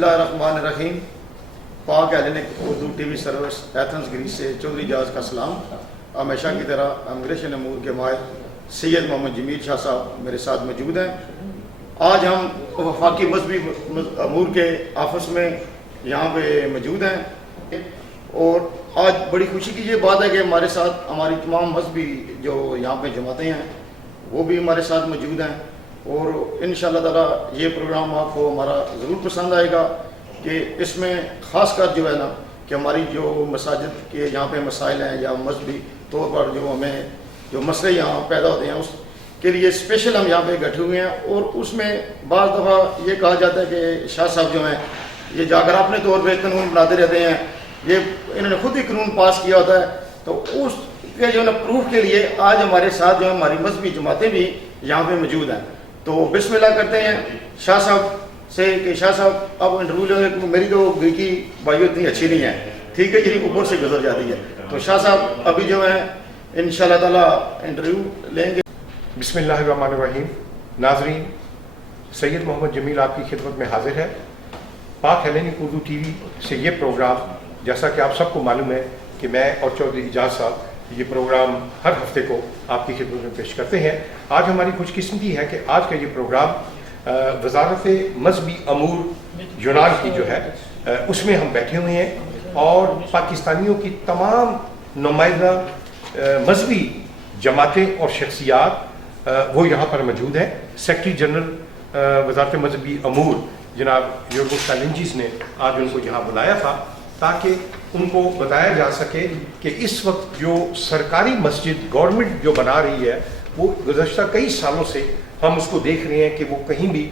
اللہ الرحمن الرحیم. Pak Hellenic Urdu T V service Athens Greece سے چودھری جاز کا سلام. ہمیشہ کی طرح امیگریشن امور کے ماہر سید محمد جمیل شاہ صاحب میرے ساتھ موجود ہیں. آج ہم وفاقی مذہبی امور کے آفس میں یہاں پہ موجود ہیں اور آج بڑی خوشی کی یہ بات ہے کہ ہمارے ساتھ ہماری تمام مذہبی جو یہاں پہ جماعتیں ہیں وہ بھی ہمارے ساتھ موجود ہیں اور انشاءاللہ تعالی یہ پروگرام آپ کو ہمارا ضرور پسند آئے گا کہ اس میں خاص کر جو ہے نا کہ ہماری جو مساجد کے یہاں پہ مسائل ہیں یا مذہبی طور پر جو ہمیں جو مسئلے یہاں پیدا ہوتے ہیں اس کے لیے اسپیشل ہم یہاں پہ بیٹھے ہوئے ہیں. اور اس میں بعض دفعہ یہ کہا جاتا ہے کہ شاہ صاحب جو ہیں یہ جا کر اپنے طور پہ قانون بناتے رہتے ہیں, یہ انہوں نے خود ہی قانون پاس کیا ہوتا ہے. تو اس کے جو ہے نا پروف کے لیے آج ہمارے ساتھ جو ہے ہماری مذہبی جماعتیں بھی یہاں پہ موجود ہیں. تو بسم اللہ کرتے ہیں شاہ صاحب سے کہ شاہ صاحب اب انٹرویو لیں گے. میری تو گئی کی بھائی اتنی اچھی نہیں ہے, ٹھیک ہے جی, اوپر سے گزر جاتی ہے. تو شاہ صاحب ابھی جو ہے انشاءاللہ تعالیٰ انٹرویو لیں گے. بسم اللہ الرحمن الرحیم. ناظرین, سید محمد جمیل آپ کی خدمت میں حاضر ہے. پاک ایلینک اردو ٹی وی سے یہ پروگرام, جیسا کہ آپ سب کو معلوم ہے کہ میں اور چودھری اعجاز صاحب یہ پروگرام ہر ہفتے کو آپ کی خدمت میں پیش کرتے ہیں. آج ہماری خوش قسمتی ہے کہ آج کا یہ پروگرام وزارت مذہبی امور یونان کی جو ہے اس میں ہم بیٹھے ہوئے ہیں اور پاکستانیوں کی تمام نمائندہ مذہبی جماعتیں اور شخصیات وہ یہاں پر موجود ہیں. سیکرٹری جنرل وزارت مذہبی امور جناب یورگوس کالنجیز نے آج ان کو یہاں بلایا تھا تاکہ ان کو بتایا جا سکے کہ اس وقت جو سرکاری مسجد گورنمنٹ جو بنا رہی ہے وہ گزشتہ کئی سالوں سے ہم اس کو دیکھ رہے ہیں کہ وہ کہیں بھی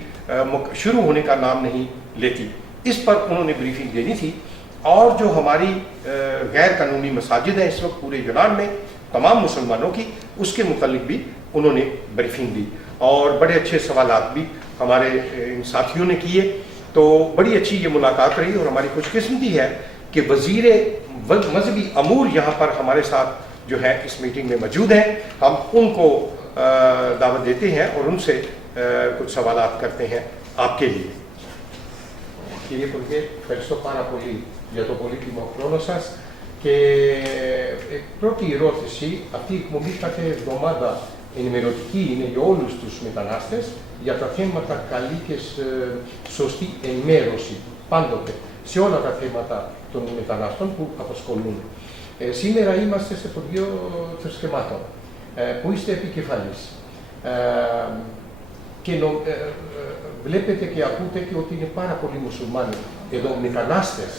شروع ہونے کا نام نہیں لیتی. اس پر انہوں نے بریفنگ دینی تھی. اور جو ہماری غیر قانونی مساجد ہیں اس وقت پورے یونان میں تمام مسلمانوں کی, اس کے متعلق بھی انہوں نے بریفنگ دی اور بڑے اچھے سوالات بھی ہمارے ان ساتھیوں نے کیے. تو بڑی اچھی یہ ملاقات رہی اور ہماری خوش قسمتی ہے کہ وزیر مذہبی امور یہاں پر ہمارے ساتھ جو ہے اس میٹنگ میں موجود ہیں. ہم ان کو دعوت دیتے ہیں اور ان سے کچھ سوالات کرتے ہیں آپ کے لیے. Κύριε Υπουργέ, ευχαριστώ πάρα πολύ για το πολύτιμο χρόνο σας και πρώτη ερώτηση, αυτή η εκπομπή κάθε εβδομάδα ενημερωτική είναι για όλους τους μετανάστες για τα θέματα καλή και σωστή ενημέρωση πάντοτε σε όλα τα θέματα των μετανάστων που απασχολούν. Σήμερα είμαστε στο Υπουργείο Θρησκευμάτων που είστε επικεφαλής. Και βλέπετε και ακούτε και ότι είναι πάρα πολλοί μουσουλμάνοι εδώ, μετανάστες,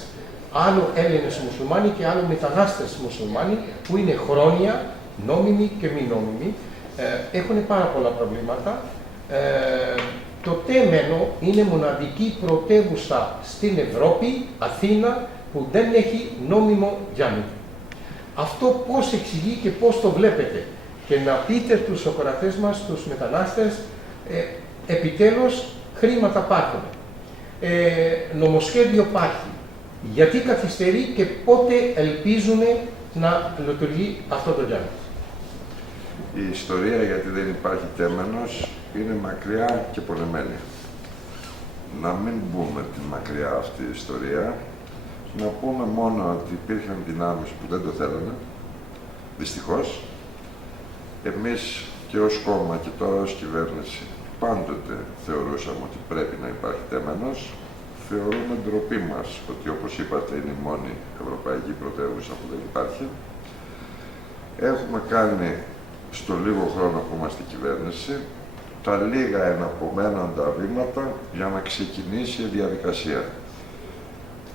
άλλο Έλληνες μουσουλμάνοι και άλλο μετανάστες μουσουλμάνοι που είναι χρόνια, νόμιμοι και μη νόμιμοι, έχουν πάρα πολλά προβλήματα. Το Τέμενο είναι μοναδική πρωτεύουσα στην Ευρώπη, Αθήνα, που δεν έχει νόμιμο τζάμι. Αυτό πώς εξηγεί και πώς το βλέπετε? Και να πείτε στους ακροατές μας, στους μετανάστες, επιτέλους χρήματα υπάρχουν, νομοσχέδιο υπάρχει, γιατί καθυστερεί και πότε ελπίζουν να λειτουργεί αυτό το τζάμι? Η ιστορία, γιατί δεν υπάρχει Τέμενος, είναι μακριά και πολεμένη. Να μην μπούμε την μακριά αυτή η ιστορία, να πούμε μόνο ότι υπήρχαν δυνάμεις που δεν το θέλανε, δυστυχώς. Εμείς και ως κόμμα και τώρα ως κυβέρνηση πάντοτε θεωρούσαμε ότι πρέπει να υπάρχει Τέμενος. Θεωρούμε ντροπή μας ότι, όπως είπατε, είναι η μόνη ευρωπαϊκή πρωτεύουσα που δεν υπάρχει. Έχουμε κάνει στο λίγο χρόνο που είμαστε κυβέρνηση τα λίγα εναπομένοντα βήματα για να ξεκινήσει η διαδικασία.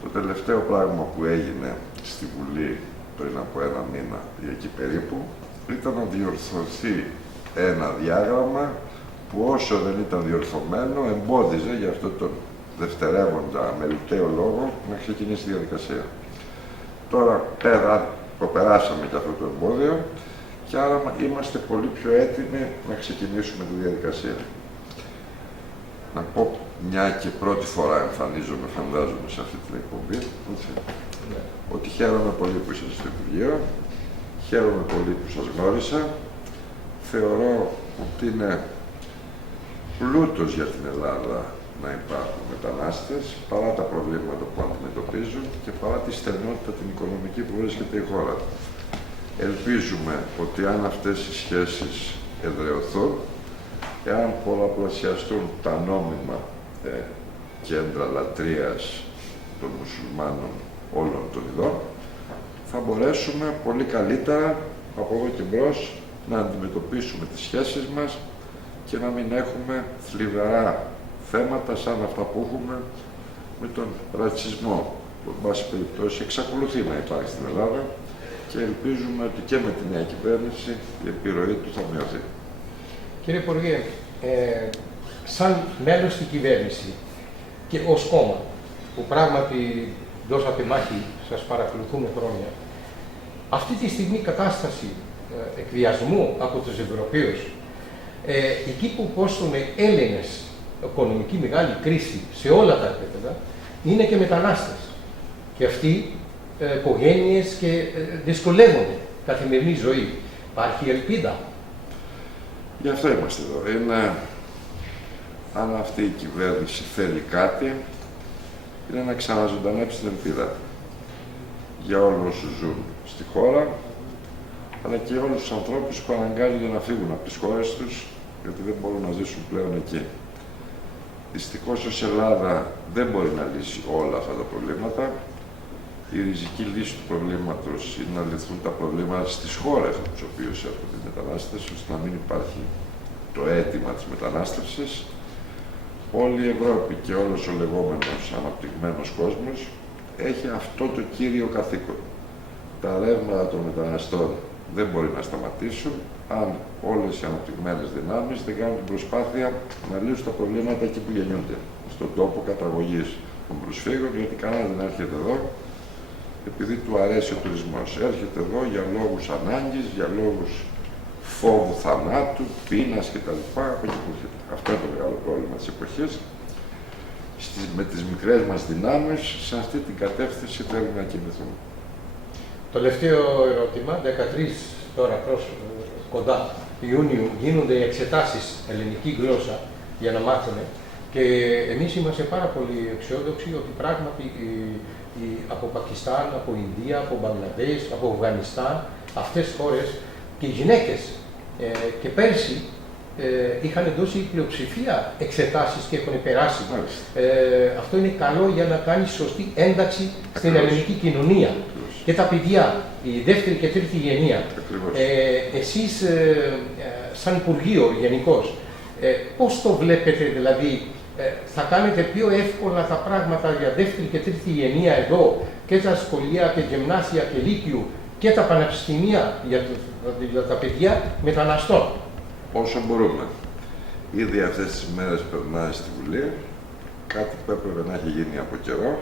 Το τελευταίο πράγμα που έγινε στη Βουλή πριν από ένα μήνα ή εκεί περίπου ήταν να διορθωθεί ένα διάγραμμα που όσο δεν ήταν διορθωμένο εμπόδιζε για αυτό τον δευτερεύοντα μελιτέο λόγο να ξεκινήσει η διαδικασία. Τώρα περάσαμε και αυτό το εμπόδιο και άρα είμαστε πολύ πιο έτοιμοι να ξεκινήσουμε τη διαδικασία. Να πω, μια και πρώτη φορά εμφανίζομαι, φαντάζομαι, σε αυτή την εκπομπή, ότι χαίρομαι πολύ που είσαστε στο Υπουργείο, χαίρομαι πολύ που σας γνώρισα, θεωρώ ότι είναι πλούτος για την Ελλάδα να υπάρχουν μετανάστες, παρά τα προβλήματα που αντιμετωπίζουν και παρά τη στενότητα την οικονομική που βρίσκεται η χώρα. Ελπίζουμε ότι αν αυτές οι σχέσεις εδραιωθούν, εάν πολλαπλασιαστούν τα νόμιμα κέντρα λατρείας των μουσουλμάνων όλων των ειδών, θα μπορέσουμε πολύ καλύτερα από εδώ και μπρος να αντιμετωπίσουμε τις σχέσεις μας και να μην έχουμε θλιβερά θέματα σαν αυτά που έχουμε με τον ρατσισμό, που εν πάση περιπτώσει εξακολουθεί να υπάρχει στην Ελλάδα και ελπίζουμε ότι και με τη νέα κυβέρνηση η επιρροή του θα μειωθεί. Κύριε Υπουργέ, σαν μέλος στην κυβέρνηση και ως κόμμα που πράγματι δώσατε μάχη, σας παρακολουθούμε χρόνια, αυτή τη στιγμή η κατάσταση εκβιασμού από τους Ευρωπαίους, εκεί που πόστουν Έλληνες, οικονομική μεγάλη κρίση σε όλα τα επίπεδα, είναι και μετανάστες. Και αυτοί οικογένειες και δυσκολεύονται καθημερινή ζωή. Υπάρχει ελπίδα. Γι' αυτό είμαστε εδώ. Αν αυτή η κυβέρνηση θέλει κάτι, είναι να ξαναζωντανέψει την ελπίδα για όλους όσους ζουν στη χώρα, αλλά και όλους τους ανθρώπους που αναγκάζονται να φύγουν από τις χώρες τους, γιατί δεν μπορούν να ζήσουν πλέον εκεί. Δυστυχώς ως Ελλάδα δεν μπορεί να λύσει όλα αυτά τα προβλήματα. Η ριζική λύση του προβλήματος είναι να λυθούν τα προβλήματα στις χώρες από τις οποίες έρχονται οι μετανάστες, ώστε να μην υπάρχει το αίτημα της μετανάστευσης. Όλη η Ευρώπη και όλος ο λεγόμενος αναπτυγμένος κόσμος έχει αυτό το κύριο καθήκον. Τα ρεύματα των μεταναστών δεν μπορεί να σταματήσουν αν όλες οι αναπτυγμένες δυνάμεις δεν κάνουν την προσπάθεια να λύσουν τα προβλήματα εκεί που γεννιούνται, στον τόπο καταγωγής των προσφύγων, γιατί κανένας δεν έρχεται εδώ επειδή του αρέσει ο τουρισμός. Έρχεται εδώ για λόγους ανάγκης, για λόγους φόβου θανάτου, πείνας κτλ. Αυτό είναι το μεγάλο πρόβλημα της εποχής. Με τις μικρές μας δυνάμεις, σε αυτή την κατεύθυνση θέλουμε να κινηθούμε. Το τελευταίο ερώτημα, 13 τώρα κοντά Ιούνιου γίνονται εξετάσεις ελληνική γλώσσα για να μάθουμε και εμείς είμαστε πάρα πολύ αισιόδοξοι ότι πράγματι από Πακιστάν, από Ινδία, από Μπαγκλαντές, από Αφγανιστάν, αυτές τις χώρες και οι γυναίκες και πέρσι είχαν δώσει πλειοψηφία εξετάσεις και έχουν περάσει. Αυτό είναι καλό για να κάνει σωστή ένταξη στην ελληνική κοινωνία. Και τα παιδιά, η δεύτερη και τρίτη γενία. Εσείς, σαν Υπουργείο γενικώς, πώς το βλέπετε, δηλαδή, θα κάνετε πιο εύκολα τα πράγματα για δεύτερη και τρίτη γενία εδώ και τα σχολεία και γυμνάσια και λύκειου και τα πανεπιστήμια για τα παιδιά μεταναστών? Όσο μπορούμε. Ήδη αυτές τις μέρες περνάει στη Βουλή κάτι που έπρεπε να έχει γίνει από καιρό,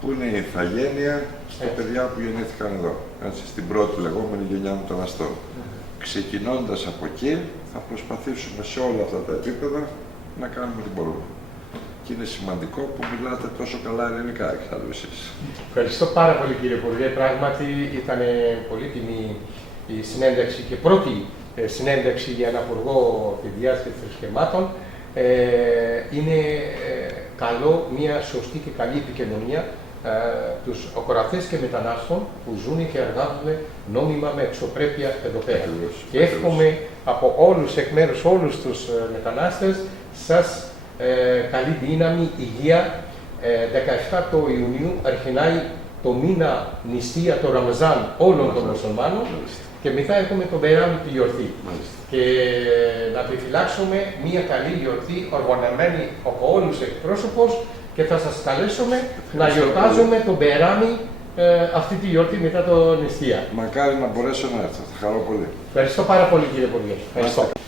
που είναι η ηθαγένεια στα παιδιά που γεννήθηκαν εδώ, έτσι, στην πρώτη λεγόμενη γενιά μεταναστών. Ξεκινώντας από εκεί, θα προσπαθήσουμε σε όλα αυτά τα επίπεδα να κάνουμε ό,τι μπορούμε. Και είναι σημαντικό που μιλάτε τόσο καλά ελληνικά, εξάλλου εσείς. Ευχαριστώ πάρα πολύ, κύριε Υπουργέ. Πράγματι ήταν πολύτιμη η συνέντευξη και πρώτη συνέντευξη για έναν Υπουργό Παιδείας και Θρησκευμάτων. Είναι καλό μια σωστή και καλή επικοινωνία τους ακροατές και μετανάστων που ζουν και εργάζονται νόμιμα με εξωπρέπεια εδώ πέρα. Και εύχομαι από όλους, εκ μέρους όλους τους μετανάστες, σας καλή δύναμη, υγεία. 17 του Ιουνίου αρχινάει το μήνα νηστεία, το Ραμαζάν όλων των μουσουλμάνων και μετά έχουμε τον Μπεϊράμ τη γιορτή. Και να επιφυλάξουμε μια καλή γιορτή οργανωμένη από όλους τους εκπρόσωπους και θα σας καλέσουμε να γιορτάζουμε τον Μπεϊράμι αυτή τη γιορτή μετά το νηστεία. Μακάρι να μπορέσω να έρθω. Θα χαρώ πολύ. Ευχαριστώ πάρα πολύ, κύριε Υπουργέ. Ευχαριστώ.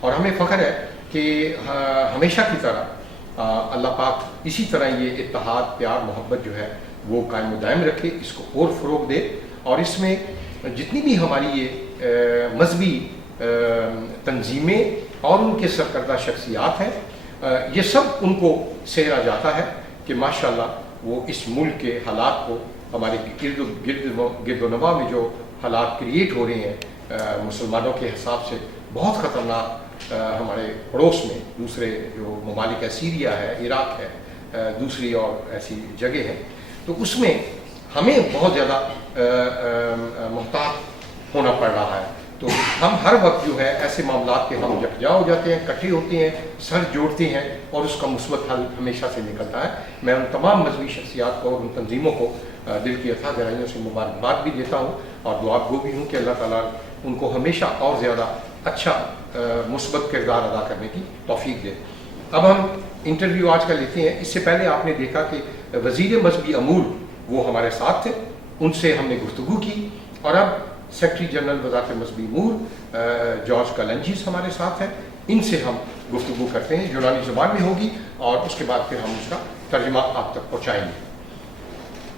اور ہمیں فخر ہے کہ ہمیشہ کی طرح اللہ پاک اسی طرح یہ اتحاد، پیار، محبت جو ہے وہ قائم و دائم رکھے، اس کو اور فروغ دے، اور اس میں جتنی بھی ہماری یہ مذہبی تنظیمیں اور ان کے سرکردہ شخصیات ہیں، یہ سب ان کو سہرا جاتا ہے کہ ماشاءاللہ وہ اس ملک کے حالات کو، ہمارے گرد و نواح میں جو حالات کریٹ ہو رہے ہیں مسلمانوں کے حساب سے بہت خطرناک، ہمارے پڑوس میں دوسرے جو ممالک ہے، سیریا ہے، عراق ہے، دوسری اور ایسی جگہ ہیں، تو اس میں ہمیں بہت زیادہ محتاط ہونا پڑ رہا ہے۔ تو ہم ہر وقت جو ہے ایسے معاملات کے ہم یکجا ہو جاتے ہیں، اکٹھے ہوتے ہیں، سر جوڑتے ہیں، اور اس کا مثبت حل ہمیشہ سے نکلتا ہے۔ میں ان تمام مذہبی شخصیات کو اور ان تنظیموں کو دل کی اتھا گہرائیوں سے مبارکباد بھی دیتا ہوں، اور دعا گو بھی ہوں کہ اللہ تعالیٰ ان کو ہمیشہ اور زیادہ اچھا مثبت کردار ادا کرنے کی توفیق دے۔ اب ہم انٹرویو آج کا لیتے ہیں۔ اس سے پہلے آپ نے دیکھا کہ وزیر مذہبی امور وہ ہمارے ساتھ تھے، ان سے ہم نے گفتگو کی، اور اب سیکرٹری جنرل وزارت مذہبی امور جارج کالنجیس ہمارے ساتھ ہیں، ان سے ہم گفتگو کرتے ہیں، یونانی زبان میں ہوگی، اور اس کے بعد پھر ہم اس کا ترجمہ آپ تک پہنچائیں گے۔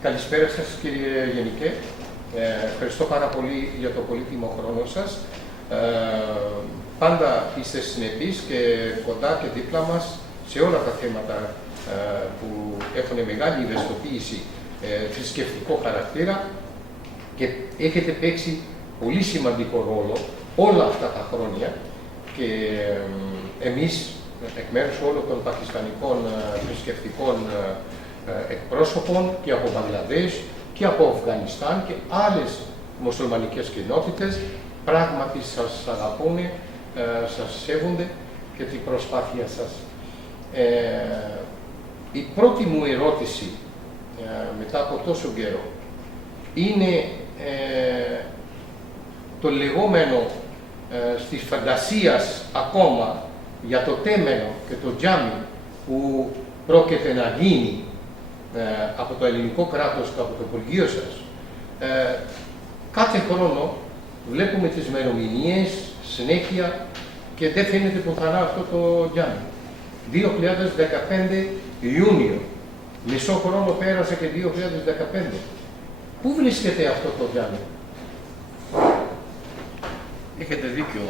Καλησπέρα σας κύριε Γενικέ, ευχαριστώ πάρα πολύ για το πολύτιμο χρόνο σας. Πάντα είστε συνεπείς και κοντά και δίπλα μας σε όλα τα θέματα που έχουν μεγάλη ευαισθητοποίηση θρησκευτικό χαρακτήρα, και έχετε παίξει πολύ σημαντικό ρόλο όλα αυτά τα χρόνια, και εμείς εκ μέρους όλων των πακιστανικών θρησκευτικών εκπρόσωπων και από Μπαγκλαντές και από Αφγανιστάν και άλλες μουσουλμανικές κοινότητες πράγματι σας αγαπούν, σας σέβονται και την προσπάθεια σας. Η πρώτη μου ερώτηση μετά από τόσο καιρό είναι το λεγόμενο της φαντασίας ακόμα για το τέμενο και το τζάμι που πρόκειται να γίνει από το ελληνικό κράτος και από το Υπουργείο σας. Κάθε χρόνο βλέπουμε τις ημερομηνίες συνέχεια και δεν φαίνεται πουθενά αυτό το τζάμι. 2015 Ιούνιο, μισό χρόνο πέρασε και 2015. Πού βρίσκεται αυτό το τζάμι? Έχετε δίκιο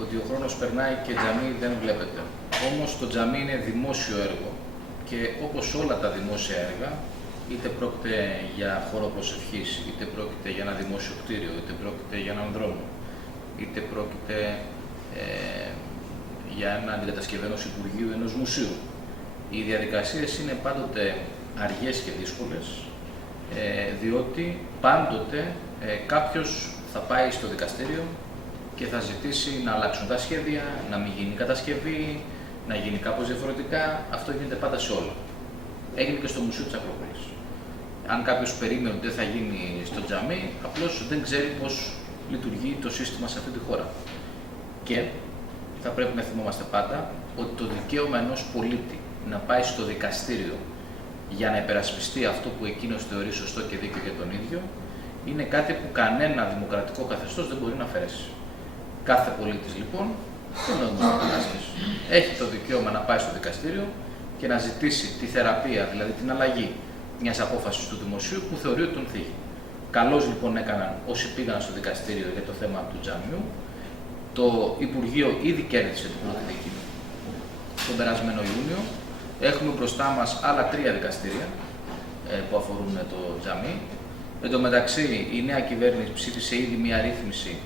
ότι ο χρόνος περνάει και τζαμί δεν βλέπετε. Όμως το τζαμί είναι δημόσιο έργο, και όπως όλα τα δημόσια έργα, είτε πρόκειται για χώρο προσευχής, είτε πρόκειται για ένα δημόσιο κτίριο, είτε πρόκειται για έναν δρόμο, είτε πρόκειται για ένα αντικατασκευή ενός υπουργείου, ενός μουσείου. Οι διαδικασίες είναι πάντοτε αργές και δύσκολες, διότι πάντοτε κάποιος θα πάει στο δικαστήριο και θα ζητήσει να αλλάξουν τα σχέδια, να μην γίνει κατασκευή, να γίνει κάπως διαφορετικά. Αυτό γίνεται πάντα σε όλα. Έγινε και στο Μουσείο της Ακρόπολης. Αν κάποιος περίμενε ότι δεν θα γίνει στο τζαμί, απλώς δεν ξέρει πώς λειτουργεί το σύστημα σε αυτή τη χώρα. Και θα πρέπει να θυμόμαστε πάντα ότι το δικαίωμα ενός πολίτη να πάει στο δικαστήριο για να υπερασπιστεί αυτό που εκείνος θεωρεί σωστό και δίκαιο για τον ίδιο, είναι κάτι που κανένα δημοκρατικό καθεστώς δεν μπορεί να αφαιρέσει. Κάθε πολίτης λοιπόν, δεν έχει το δικαίωμα να πάει στο δικαστήριο και να ζητήσει τη θεραπεία, δηλαδή την αλλαγή μιας απόφασης του δημοσίου που θεωρεί ότι τον θίγει. Καλώς λοιπόν έκαναν όσοι πήγαν στο δικαστήριο για το θέμα του τζαμιού. Το Υπουργείο ήδη κέρδισε την πρώτη δίκη τον περασμένο Ιούνιο. Έχουμε μπροστά μας άλλα 3 δικαστήρια που αφορούν το τζαμί. Εν τω μεταξύ, η νέα κυβέρνηση ψήφισε ήδη μια ρύθμιση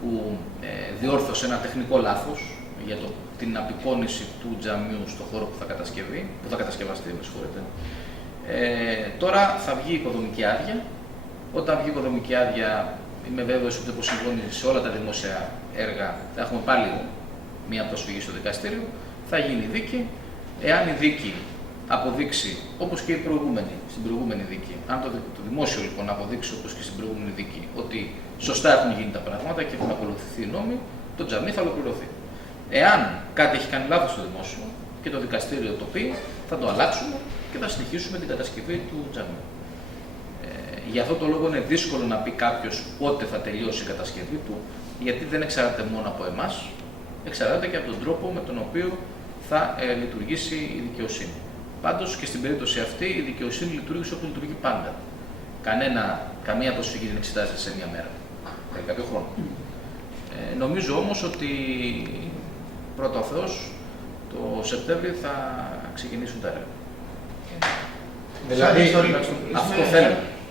που διόρθωσε ένα τεχνικό λάθος για την απεικόνιση του τζαμιού στο χώρο που θα κατασκευαστεί, με συγχωρείτε. Τώρα θα βγει οικοδομική άδεια. Όταν βγει οικοδομική άδεια, είμαι βέβαιος ότι όπως συμβαίνει σε όλα τα δημόσια έργα, θα έχουμε πάλι μια προσφυγή στο δικαστήριο, θα γίνει δίκη. Εάν η δίκη αποδείξει, όπως και στην προηγούμενη δίκη, αν το δημόσιο λοιπόν αποδείξει, όπως και στην προηγούμενη δίκη, ότι σωστά έχουν γίνει τα πράγματα και έχουν ακολουθηθεί οι νόμοι, το τζαμί θα ολοκληρωθεί. Εάν κάτι έχει κάνει λάθος στο δημόσιο και το δικαστήριο το πει, θα το αλλάξουμε και θα συνεχίσουμε την κατασκευή του τζαμί. Γι' αυτό το λόγο είναι δύσκολο να πει κάποιος πότε θα τελειώσει η κατασκευή του, γιατί δεν εξαρτάται μόνο από εμάς, εξαρτάται και από τον τρόπο με τον οποίο θα λειτουργήσει η δικαιοσύνη. Πάντως και στην περίπτωση αυτή η δικαιοσύνη λειτουργήσε όπως λειτουργεί πάντα. Καμία προσφυγή δεν εξετάζεται σε μία μέρα, για κάποιο χρόνο. Νομίζω όμως ότι πρώτα ο Θεός το Σεπτέμβριο θα ξεκινήσουν τα έργα. Δηλαδή, αυτό θέλουμε.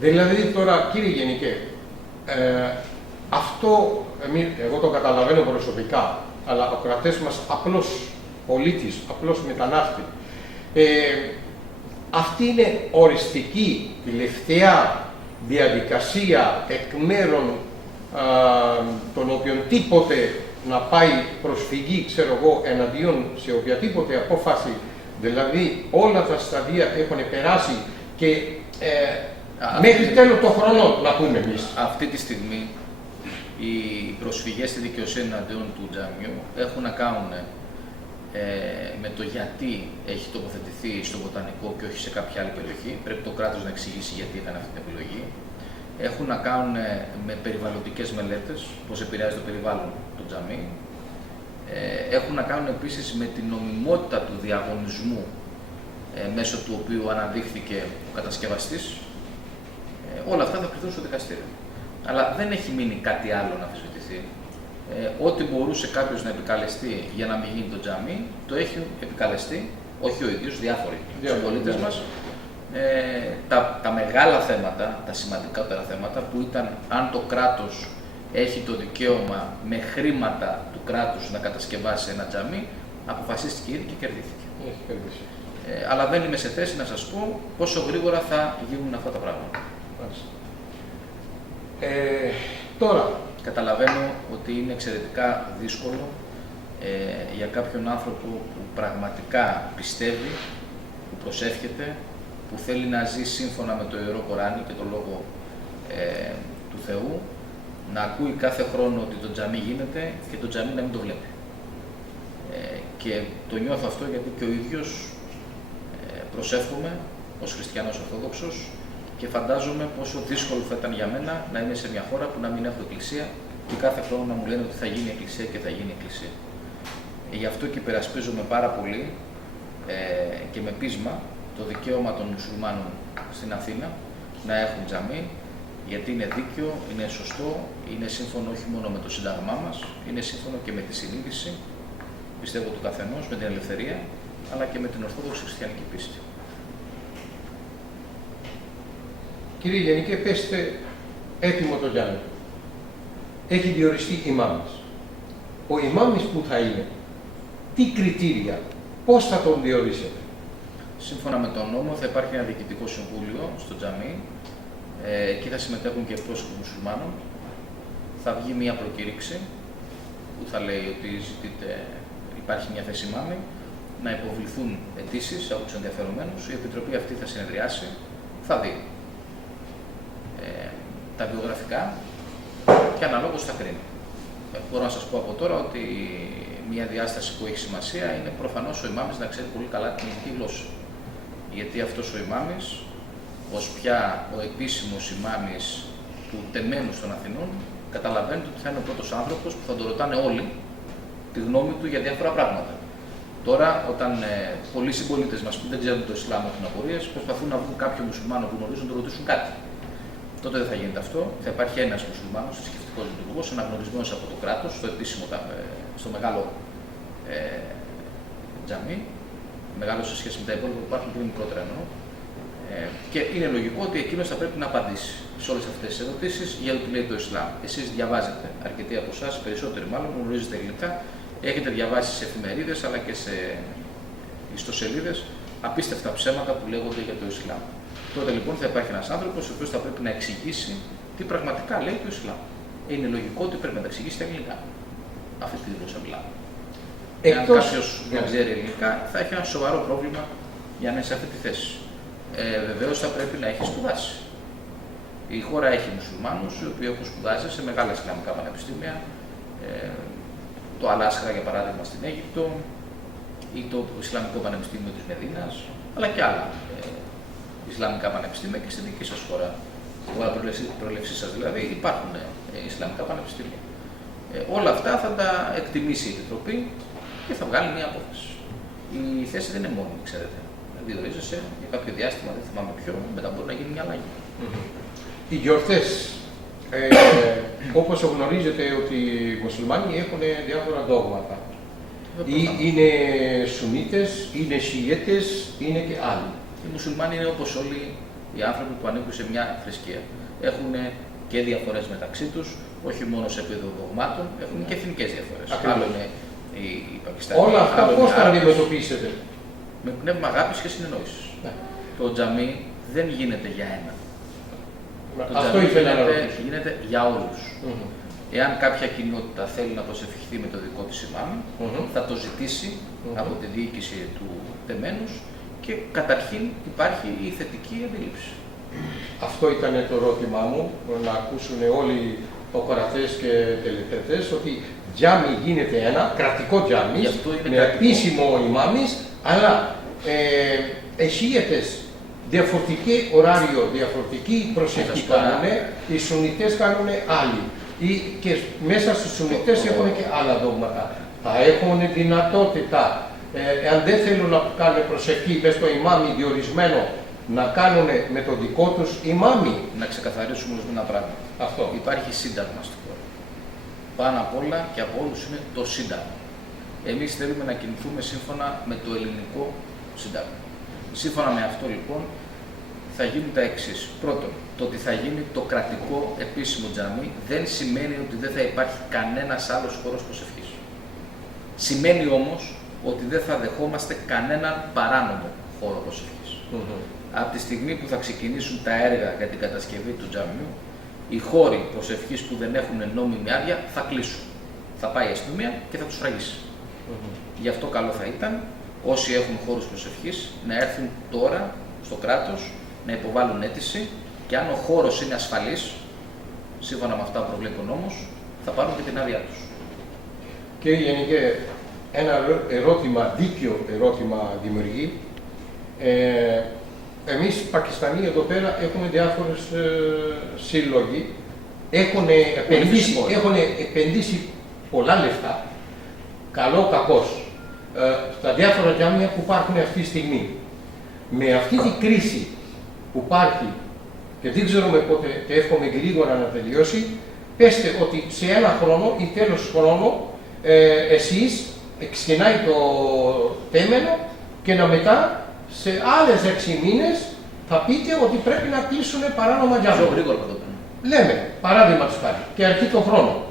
Δηλαδή τώρα κύριε Γενικέ, αυτό εγώ το καταλαβαίνω προσωπικά, αλλά ο κρατές μας απλός πολίτης, απλός μετανάστη, αυτή είναι οριστική, τελευταία διαδικασία εκ μέρων των οποίων τίποτε να πάει προσφυγή, ξέρω εγώ, εναντίον σε οποιαδήποτε απόφαση, δηλαδή όλα τα σταδία έχουν περάσει και μέχρι τέλος των χρόνων να πούμε εμείς. Αυτή τη στιγμή οι προσφυγές στη δικαιοσύνη εναντίον του Τζαμιού έχουν να κάνουν με το γιατί έχει τοποθετηθεί στο Βοτανικό και όχι σε κάποια άλλη περιοχή. Πρέπει το κράτος να εξηγήσει γιατί έκανε αυτή την επιλογή. Έχουν να κάνουν με περιβαλλοντικές μελέτες, πώς επηρεάζει το περιβάλλον του Τζαμί. Έχουν να κάνουν επίσης με την νομιμότητα του διαγωνισμού μέσω του οποίου αναδείχθηκε ο κατασκευαστής. Όλα αυτά θα κρυθούν στο δικαστήριο. Αλλά δεν έχει μείνει κάτι άλλο να αμφισβητηθεί. Ό,τι μπορούσε κάποιος να επικαλεστεί για να μην γίνει το τζαμί, το έχει επικαλεστεί, όχι ο ίδιος, διάφοροι συμπολίτες μας. Τα μεγάλα θέματα, τα σημαντικότερα θέματα, που ήταν αν το κράτος έχει το δικαίωμα με χρήματα του κράτους να κατασκευάσει ένα τζαμί, αποφασίστηκε ήδη και κερδίθηκε. Αλλά δεν είμαι σε θέση να σας πω πόσο γρήγορα θα γίνουν αυτά τα πράγματα. Τώρα, καταλαβαίνω ότι είναι εξαιρετικά δύσκολο για κάποιον άνθρωπο που πραγματικά πιστεύει, που προσεύχεται, που θέλει να ζει σύμφωνα με το Ιερό Κοράνι και το Λόγο του Θεού, να ακούει κάθε χρόνο ότι το τζαμί γίνεται και το τζαμί να μην το βλέπει. Και το νιώθω αυτό γιατί και ο ίδιος προσεύχομαι ως χριστιανός Ορθόδοξος και φαντάζομαι πόσο δύσκολο θα ήταν για μένα να είμαι σε μια χώρα που να μην έχω εκκλησία και κάθε χρόνο να μου λένε ότι θα γίνει εκκλησία και θα γίνει εκκλησία. Γι' αυτό και υπερασπίζομαι πάρα πολύ και με πείσμα το δικαίωμα των μουσουλμάνων στην Αθήνα να έχουν τζαμί, γιατί είναι δίκαιο, είναι σωστό, είναι σύμφωνο όχι μόνο με το Σύνταγμά μας, είναι σύμφωνο και με τη συνείδηση, πιστεύω του καθενός, με την ελευθερία, αλλά και με την ορθόδοξη χριστιανική πίστη. Κύριε Γενικέ, πέστε έτοιμο το τζάμι. Έχει διοριστεί ημάμις. Ο ημάμις που θα είναι, τι κριτήρια, πώς θα τον διορίσετε? Σύμφωνα με τον νόμο θα υπάρχει ένα διοικητικό συμβούλιο στο τζαμί. Εκεί θα συμμετέχουν και εκπρόσωποι μουσουλμάνων. Θα βγει μια προκήρυξη που θα λέει ότι υπάρχει μια θέση ημάμι, να υποβληθούν αιτήσεις από τους ενδιαφερομένους. Η Επιτροπή αυτή θα συνεδριάσει, θα δει τα βιογραφικά και αναλόγως θα κρίνει. Μπορώ να σας πω από τώρα ότι μια διάσταση που έχει σημασία είναι προφανώς ο ημάμις να ξέρει πολύ καλά την ελληνική γλώσσα. Γιατί αυτός ο ημάμις, ως πια ο επίσημος ημάμις του τεμένου των Αθηνών, καταλαβαίνετε ότι θα είναι ο πρώτος άνθρωπος που θα τον ρωτάνε όλοι τη γνώμη του για διάφορα πράγματα. Τώρα, όταν πολλοί συμπολίτες μας που δεν ξέρουν το Ισλάμ έχουν απορίες, προσπαθούν να βρουν κάποιο μουσουλμάνο που γνωρίζουν να τον ρωτήσουν κάτι. Τότε δεν θα γίνεται αυτό. Θα υπάρχει ένας μουσουλμάνος, θρησκευτικός λειτουργός, αναγνωρισμένος από το κράτος, στο μεγάλο τζαμί, μεγάλο σε σχέση με τα υπόλοιπα που υπάρχουν και μικρότερα εννοώ. Και είναι λογικό ότι εκείνος θα πρέπει να απαντήσει σε όλες αυτές τις ερωτήσεις για το τι λέει το Ισλάμ. Εσείς διαβάζετε, αρκετοί από εσάς, περισσότεροι μάλλον, γνωρίζετε ελληνικά, έχετε διαβάσει σε εφημερίδες αλλά και σε ιστοσελίδες απίστευτα ψέματα που λέγονται για το Ισλάμ. Τότε λοιπόν θα υπάρχει ένας άνθρωπος ο οποίος θα πρέπει να εξηγήσει τι πραγματικά λέει το Ισλάμ. Είναι λογικό ότι πρέπει να τα εξηγήσει στα ελληνικά. Αυτή τη γλώσσα μιλάμε. Εάν κάποιος δεν ξέρει ελληνικά, θα έχει ένα σοβαρό πρόβλημα για να είναι σε αυτή τη θέση. Βεβαίως θα πρέπει να έχει σπουδάσει. Η χώρα έχει μουσουλμάνους οι οποίοι έχουν σπουδάσει σε μεγάλα ισλαμικά πανεπιστήμια, το Αλάσχα για παράδειγμα στην Αίγυπτο ή το Ισλαμικό Πανεπιστήμιο της Μεδίνας, αλλά και άλλα Ισλαμικά πανεπιστήμια και στη δική σας χώρα, στη χώρα προελευσής σας δηλαδή, υπάρχουν Ισλαμικά πανεπιστήμια. Όλα αυτά θα τα εκτιμήσει η Επιτροπή και θα βγάλει μια απόφαση. Η θέση δεν είναι μόνιμη, ξέρετε. Διορίζεσαι για κάποιο διάστημα, δεν θυμάμαι ποιο, μετά μπορεί να γίνει μια αλλαγή. Οι γιορτές, όπως γνωρίζετε ότι οι μουσουλμάνοι έχουν διάφορα δόγματα. Είναι Σουνίτες, είναι Σιήτες, είναι και άλλοι. Οι μουσουλμάνοι είναι όπως όλοι οι άνθρωποι που ανήκουν σε μια θρησκεία. Έχουν και διαφορές μεταξύ τους, όχι μόνο σε επίπεδο δογμάτων, έχουν και εθνικές διαφορές. Άλλο είναι οι Πακιστανοί. Όλα αυτά πώς θα αντιμετωπίσετε? Με πνεύμα αγάπης και συνεννόησης. Το τζαμί δεν γίνεται για ένα. Αυτό ήθελα να ρωτήσω. Γίνεται για όλους. Εάν κάποια κοινότητα θέλει να προσευχηθεί με το δικό της ημάμι, θα το ζητήσει από τη διοίκηση του τεμένους και καταρχήν υπάρχει η θετική αντίληψη. Αυτό ήταν το ερώτημά μου, να ακούσουν όλοι οι ακροατές και τελετές, ότι τζάμι γίνεται ένα, κρατικό τζάμι, με επίσημο ημάμις, αλλά εσύγετες διαφορετικό ωράριο, διαφορετική προσευχή κάνουν, οι Σουνιτές κάνουν άλλοι. Και μέσα στους Σουνιτές έχουν και άλλα δόγματα. Θα έχουν δυνατότητα, εάν δεν θέλουν να κάνουν προσευχή μες στο ημάμι διορισμένο, να κάνουν με το δικό τους ημάμι. Να ξεκαθαρίσουμε ορισμένα πράγματα. Αυτό. Υπάρχει σύνταγμα στη χώρα. Πάνω απ' όλα και από όλους είναι το σύνταγμα. Εμείς θέλουμε να κινηθούμε σύμφωνα με το ελληνικό σύνταγμα. Σύμφωνα με αυτό λοιπόν θα γίνουν τα εξής. Πρώτον, το ότι θα γίνει το κρατικό επίσημο τζαμί δεν σημαίνει ότι δεν θα υπάρχει κανένας άλλος χώρος προσευχής. Σημαίνει όμως ότι δεν θα δεχόμαστε κανέναν παράνομο χώρο προσευχής. Από τη στιγμή που θα ξεκινήσουν τα έργα για την κατασκευή του τζαμιού, οι χώροι προσευχής που δεν έχουν νόμιμη άδεια θα κλείσουν. Θα πάει η αστυνομία και θα τους φραγίσει. Γι' αυτό καλό θα ήταν όσοι έχουν χώρους προσευχής να έρθουν τώρα στο κράτος, να υποβάλουν αίτηση και αν ο χώρος είναι ασφαλής, σύμφωνα με αυτά που προβλέπει ο νόμος, θα πάρουν και την άδειά τους. Και γενικά ένα ερώτημα, δίκαιο ερώτημα δημιουργεί. Εμείς οι Πακιστανοί εδώ πέρα έχουμε διάφορες σύλλογοι, έχουν επενδύσει πολλά λεφτά, καλό κακός, στα διάφορα τζάμια που υπάρχουν αυτή τη στιγμή. Με αυτή τη κρίση που υπάρχει και δεν ξέρουμε πότε, και εύχομαι γρήγορα να τελειώσει, πέστε ότι σε ένα χρόνο ή τέλος του χρόνου εσείς ξεκινάει το τέμενο και να μετά σε άλλες 6 μήνες θα πείτε ότι πρέπει να κλείσουν παράνομα τζάμια. Πιο γρήγορα θα το πούμε. Λέμε, παράδειγμα του χάρη, και αρχή τον χρόνο.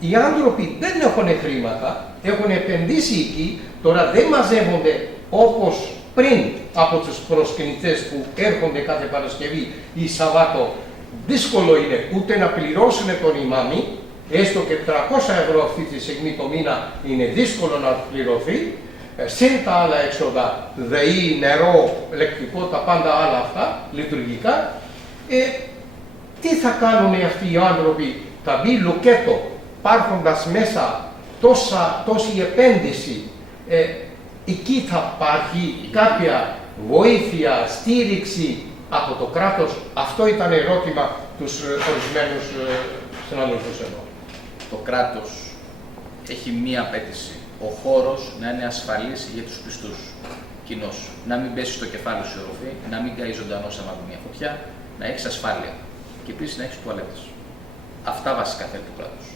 Οι άνθρωποι δεν έχουν χρήματα, έχουν επενδύσει εκεί, τώρα δεν μαζεύονται όπως πριν από τους προσκυνητές που έρχονται κάθε Παρασκευή ή Σαββάτο. Δύσκολο είναι ούτε να πληρώσουν τον ημάμι, έστω και 300 ευρώ αυτή τη στιγμή το μήνα είναι δύσκολο να πληρωθεί, συν τα άλλα έξοδα, ΔΕΗ, νερό, ηλεκτρικό, τα πάντα άλλα αυτά, λειτουργικά. Τι θα κάνουν αυτοί οι άνθρωποι, θα μπει λουκέτο, υπάρχοντας μέσα τόση επένδυση, εκεί θα υπάρχει κάποια βοήθεια, στήριξη από το κράτος? Αυτό ήταν ερώτημα τους ορισμένους συναδέλφους εδώ. Το κράτος έχει μία απέτηση. Ο χώρος να είναι ασφαλής για τους πιστούς. Κοινώς. Να μην πέσει στο κεφάλι σου η οροφή, να μην καεί ζωντανός από μια φωτιά, να έχεις ασφάλεια. Και επίσης να έχεις τουαλέτες. Αυτά βασικά θέλει το κράτος.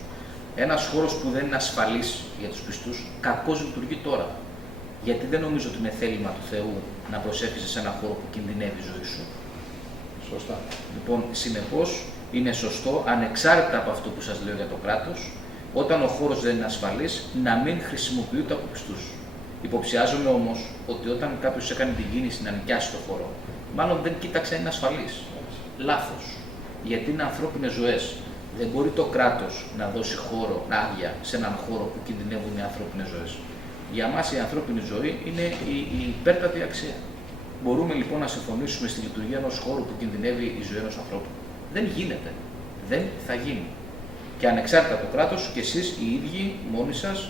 Ένας χώρος που δεν είναι ασφαλής για τους πιστούς, κακώς λειτουργεί τώρα. Γιατί δεν νομίζω ότι είναι θέλημα του Θεού να προσεύχεσαι σε ένα χώρο που κινδυνεύει η ζωή σου. Σωστά. Λοιπόν, συνεπώς, είναι σωστό, ανεξάρτητα από αυτό που σας λέω για το κράτος, όταν ο χώρος δεν είναι ασφαλής, να μην χρησιμοποιείται από πιστούς. Υποψιάζομαι όμως ότι όταν κάποιος έκανε την κίνηση να νοικιάσει το χώρο, μάλλον δεν κοίταξε αν είναι ασφαλής. Λάθος. Γιατί είναι ανθρώπινες ζωές. Δεν μπορεί το κράτος να δώσει χώρο, άδεια σε έναν χώρο που κινδυνεύουν οι ανθρώπινες ζωές. Για μας η ανθρώπινη ζωή είναι η υπέρτατη αξία. Μπορούμε λοιπόν να συμφωνήσουμε στη λειτουργία ενός χώρου που κινδυνεύει η ζωή ενός ανθρώπου? Δεν γίνεται. Δεν θα γίνει. Και ανεξάρτητα από το κράτος, και εσείς οι ίδιοι μόνοι σας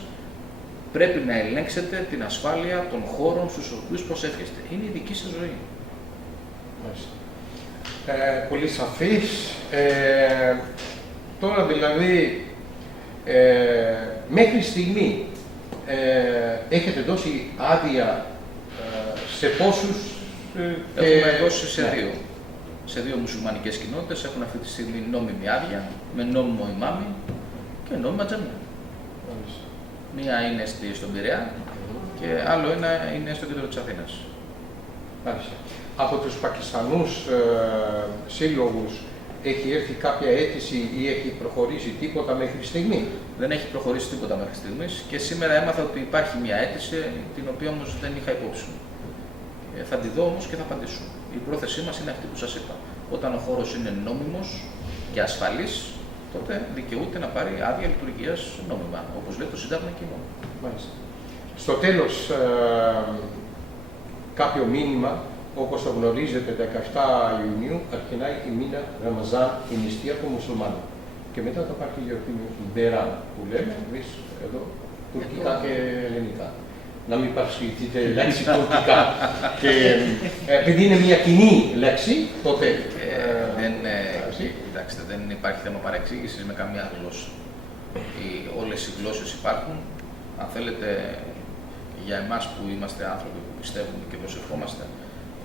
πρέπει να ελέγξετε την ασφάλεια των χώρων στους οποίους προσεύχεστε. Είναι η δική σας ζωή. Πολύ σαφής. Τώρα δηλαδή, μέχρι στιγμή έχετε δώσει άδεια σε πόσους? Έχουμε δώσει σε δύο μουσουλμανικές κοινότητες, έχουν αυτή τη στιγμή νόμιμη άδεια, με νόμιμο ημάμι και νόμιμα τζαμιά. Μία είναι στον Πειραιά και άλλο ένα είναι στο κέντρο της Αθήνας. Μάλιστα. Από τους Πακιστανούς σύλλογους έχει έρθει κάποια αίτηση ή έχει προχωρήσει τίποτα μέχρι στιγμή? Δεν έχει προχωρήσει τίποτα μέχρι στιγμής και σήμερα έμαθα ότι υπάρχει μια αίτηση, την οποία όμως δεν είχα υπόψη μου. Θα τη δω όμως και θα απαντήσω. Η πρόθεσή μας είναι αυτή που σας είπα. Όταν ο χώρος είναι νόμιμος και ασφαλής, τότε δικαιούται να πάρει άδεια λειτουργίας νόμιμα, όπως λέει το Σύνταγμα κοινό. Μάλιστα. Στο τέλος, κάποιο μήνυμα, όπως το γνωρίζετε, 17 Ιουνίου αρχινάει η μήνα Ραμαζάν, η νηστεία των μουσουλμάνων. Και μετά θα υπάρχει η γιορτή Μπεράν, που λέμε εμείς εδώ τουρκικά και ελληνικά. Να μην παρασχεθείτε λέξη τουρκικά. Και επειδή είναι μια κοινή λέξη, τότε. Κοιτάξτε, δεν υπάρχει θέμα παρεξήγησης με καμία γλώσσα. Όλες οι γλώσσες υπάρχουν. Αν θέλετε, για εμάς που είμαστε άνθρωποι που πιστεύουμε και προσευχόμαστε,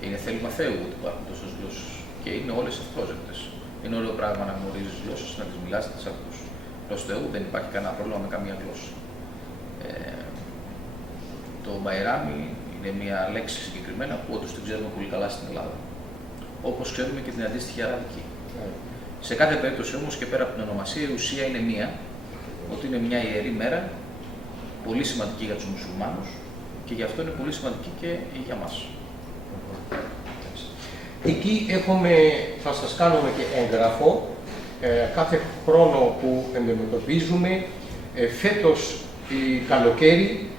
είναι θέλημα Θεού ότι υπάρχουν τόσες γλώσσες και είναι όλες ευπρόσδεκτες. Είναι ωραίο πράγμα να γνωρίζεις γλώσσες, να τις μιλάς, να τις ακούς. Προς Θεού δεν υπάρχει κανένα πρόβλημα με καμία γλώσσα. Το Μπαϊράμι είναι μια λέξη συγκεκριμένα που όντως την ξέρουμε πολύ καλά στην Ελλάδα. Όπως ξέρουμε και την αντίστοιχη αραβική. Σε κάθε περίπτωση όμως και πέρα από την ονομασία, η ουσία είναι μία, ότι είναι μια ιερή μέρα, πολύ σημαντική για τους μουσουλμάνους και γι' αυτό είναι πολύ σημαντική και για μας. Εκεί θα σας κάνουμε και έγγραφο κάθε χρόνο που αντιμετωπίζουμε. Φέτος η καλοκαίρι,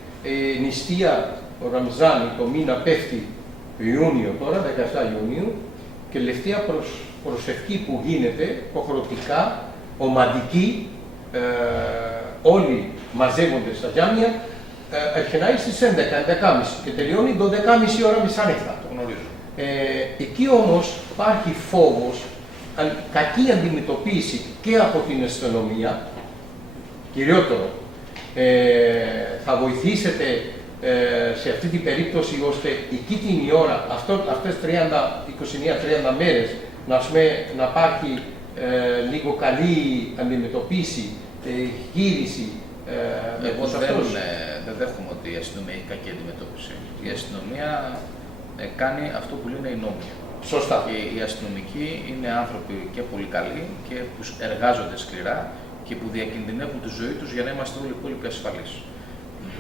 νηστεία ο Ραμζάνι το μήνα πέφτει Ιούνιο τώρα, 17 Ιουνίου, και τελευταία προσευχή που γίνεται, υποχρεωτικά, ομαδική, όλοι μαζεύονται στα τζάμια, αρχινάει στις 11:30 και τελειώνει 12:30 ώρα μεσάνυχτα. Το γνωρίζω. Εκεί όμως υπάρχει φόβος, κακή αντιμετωπίση και από την αστυνομία, κυριότερο. Θα βοηθήσετε σε αυτή την περίπτωση ώστε εκεί την ώρα, αυτές 29-30 μέρες, να υπάρχει λίγο καλή αντιμετωπίση, γύριση. Εγώ δεν δέχομαι ότι η αστυνομία έχει κακή αντιμετώπιση. Η αστυνομία κάνει αυτό που λένε οι νόμοι. Σωστά. Και οι αστυνομικοί είναι άνθρωποι και πολύ καλοί και που εργάζονται σκληρά και που διακινδυνεύουν τη ζωή τους για να είμαστε όλοι οι υπόλοιποι ασφαλείς.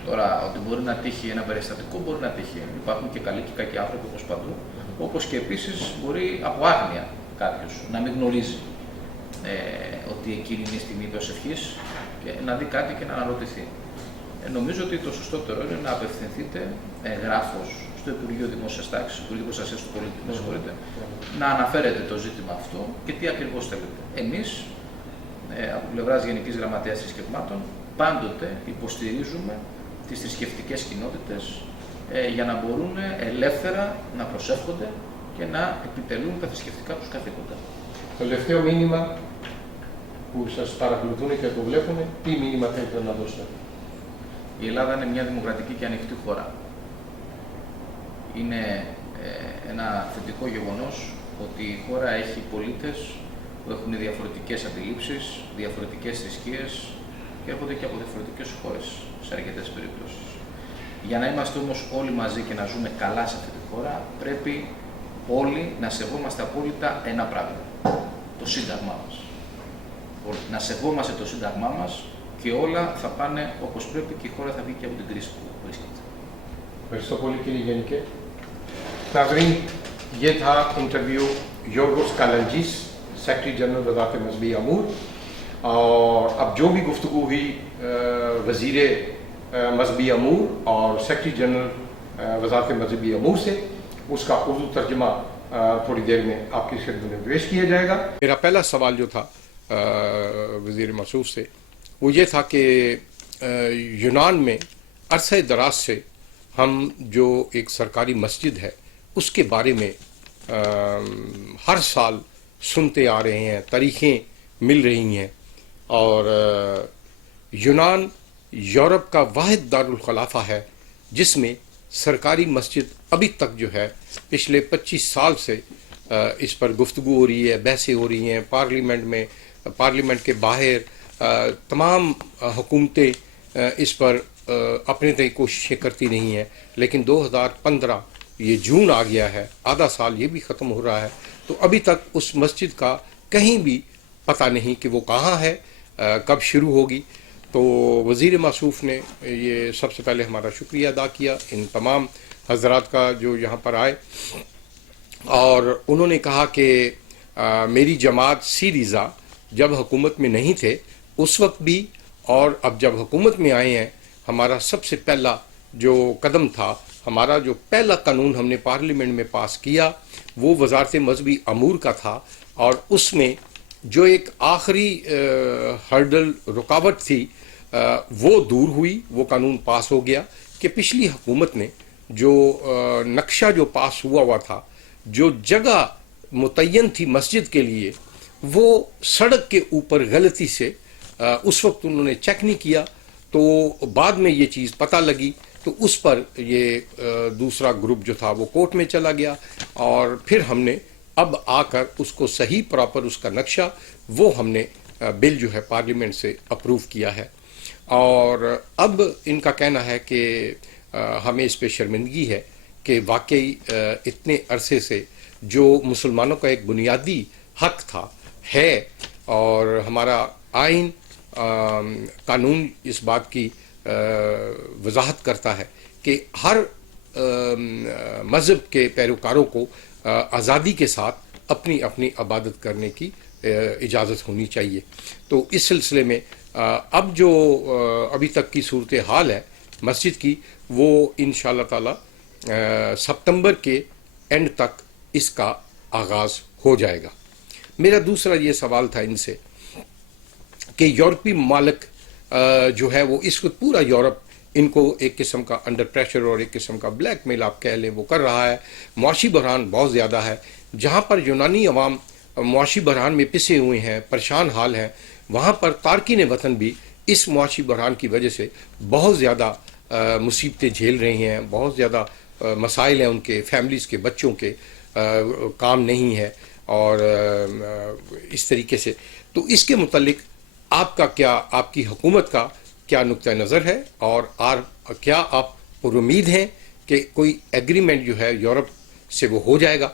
Τώρα, ότι μπορεί να τύχει ένα περιστατικό, μπορεί να τύχει. Υπάρχουν και καλοί και κακοί άνθρωποι όπως παντού. Όπως και επίσης μπορεί από άγνοια κάποιος να μην γνωρίζει ότι εκείνη είναι η στιγμή προσευχής και να δει κάτι και να αναρωτηθεί. Νομίζω ότι το σωστότερο είναι να απευθυνθείτε γράφος στο Υπουργείο Δημόσιας Τάξης, Υπουργείο Προστασίας του Πολίτη, να αναφέρετε το ζήτημα αυτό και τι ακριβώς θέλετε. Εμείς, από πλευράς Γενικής Γραμματείας Θρησκευμάτων, πάντοτε υποστηρίζουμε τις θρησκευτικές κοινότητες για να μπορούν ελεύθερα να προσεύχονται και να επιτελούν τα θρησκευτικά τους καθήκοντα. Το τελευταίο μήνυμα που σας παρακολουθούν και το βλέπουν, τι μήνυμα θέλετε να δώσετε? Η Ελλάδα είναι μια δημοκρατική και ανοιχτή χώρα. Είναι ένα θετικό γεγονός ότι η χώρα έχει πολίτες που έχουν διαφορετικές αντιλήψεις, διαφορετικές θρησκείες και έρχονται και από διαφορετικές χώρες σε αρκετές περιπτώσεις. Για να είμαστε όμως όλοι μαζί και να ζούμε καλά σε αυτή τη χώρα, πρέπει όλοι να σεβόμαστε απόλυτα ένα πράγμα, το Σύνταγμά μας. Να σεβόμαστε το Σύνταγμά μας και όλα θα πάνε όπως πρέπει και η χώρα θα βγει και από την κρίση που βρίσκεται. Ευχαριστώ πολύ κύριε Γενικέ. ناظرین یہ تھا انٹرویو یورگوس کالنجیس سیکرٹری جنرل وزارت مذہبی امور. اور اب جو بھی گفتگو ہوئی وزیر مذہبی امور اور سیکرٹری جنرل وزارت مذہبی امور سے، اس کا اردو ترجمہ تھوڑی دیر میں آپ کی خدمت میں پیش کیا جائے گا. میرا پہلا سوال جو تھا وزیر موصوف سے، وہ یہ تھا کہ یونان میں عرصہ دراز سے ہم جو ایک سرکاری مسجد ہے اس کے بارے میں ہر سال سنتے آ رہے ہیں، تاریخیں مل رہی ہیں، اور یونان یورپ کا واحد دارالخلافہ ہے جس میں سرکاری مسجد ابھی تک جو ہے پچھلے 25 سال سے اس پر گفتگو ہو رہی ہے، بحثیں ہو رہی ہیں پارلیمنٹ میں، پارلیمنٹ کے باہر تمام حکومتیں اس پر اپنے طرح کوششیں کرتی نہیں ہیں، لیکن 2015 یہ جون آ گیا ہے، آدھا سال یہ بھی ختم ہو رہا ہے، تو ابھی تک اس مسجد کا کہیں بھی پتہ نہیں کہ وہ کہاں ہے، کب شروع ہوگی۔ تو وزیر موصوف نے یہ سب سے پہلے ہمارا شکریہ ادا کیا ان تمام حضرات کا جو یہاں پر آئے، اور انہوں نے کہا کہ میری جماعت سیریزا جب حکومت میں نہیں تھے اس وقت بھی، اور اب جب حکومت میں آئے ہیں، ہمارا سب سے پہلا جو قدم تھا، ہمارا جو پہلا قانون ہم نے پارلیمنٹ میں پاس کیا وہ وزارت مذہبی امور کا تھا، اور اس میں جو ایک آخری ہرڈل رکاوٹ تھی وہ دور ہوئی، وہ قانون پاس ہو گیا کہ پچھلی حکومت نے جو نقشہ جو پاس ہوا تھا، جو جگہ متعین تھی مسجد کے لیے، وہ سڑک کے اوپر غلطی سے اس وقت انہوں نے چیک نہیں کیا، تو بعد میں یہ چیز پتہ لگی، تو اس پر یہ دوسرا گروپ جو تھا وہ کورٹ میں چلا گیا، اور پھر ہم نے اب آ کر اس کو صحیح پراپر اس کا نقشہ وہ ہم نے بل جو ہے پارلیمنٹ سے اپروو کیا ہے، اور اب ان کا کہنا ہے کہ ہمیں اس پہ شرمندگی ہے کہ واقعی اتنے عرصے سے جو مسلمانوں کا ایک بنیادی حق تھا ہے، اور ہمارا آئین قانون اس بات کی وضاحت کرتا ہے کہ ہر مذہب کے پیروکاروں کو آزادی کے ساتھ اپنی اپنی عبادت کرنے کی اجازت ہونی چاہیے۔ تو اس سلسلے میں اب جو ابھی تک کی صورتحال ہے مسجد کی، وہ انشاءاللہ تعالی ستمبر کے اینڈ تک اس کا آغاز ہو جائے گا۔ میرا دوسرا یہ سوال تھا ان سے کہ یورپی ممالک جو ہے وہ اس وقت پورا یورپ ان کو ایک قسم کا انڈر پریشر اور ایک قسم کا بلیک میل آپ کہہ لیں وہ کر رہا ہے، معاشی بحران بہت زیادہ ہے، جہاں پر یونانی عوام معاشی بحران میں پسے ہوئے ہیں، پریشان حال ہیں، وہاں پر تارکین وطن بھی اس معاشی بحران کی وجہ سے بہت زیادہ مصیبتیں جھیل رہے ہیں، بہت زیادہ مسائل ہیں ان کے فیملیز کے، بچوں کے کام نہیں ہے، اور اس طریقے سے۔ تو اس کے متعلق آپ کا کیا، آپ کی حکومت کا کیا نقطہ نظر ہے، اور کیا آپ پر امید ہیں کہ کوئی ایگریمنٹ جو ہے یورپ سے وہ ہو جائے گا؟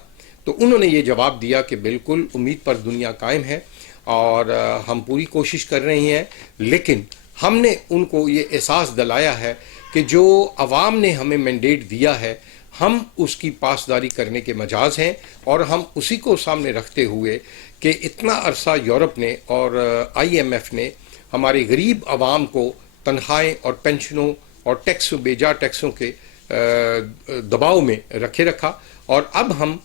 تو انہوں نے یہ جواب دیا کہ بالکل امید پر دنیا قائم ہے، اور ہم پوری کوشش کر رہے ہیں، لیکن ہم نے ان کو یہ احساس دلایا ہے کہ جو عوام نے ہمیں مینڈیٹ دیا ہے ہم اس کی پاسداری کرنے کے مجاز ہیں، اور ہم اسی کو سامنے رکھتے ہوئے کہ اتنا عرصہ یورپ نے اور آئی ایم ایف نے ہمارے غریب عوام کو تنخواہیں اور پینشنوں اور ٹیکس، بیجا ٹیکسوں کے دباؤ میں رکھے رکھا، اور اب ہم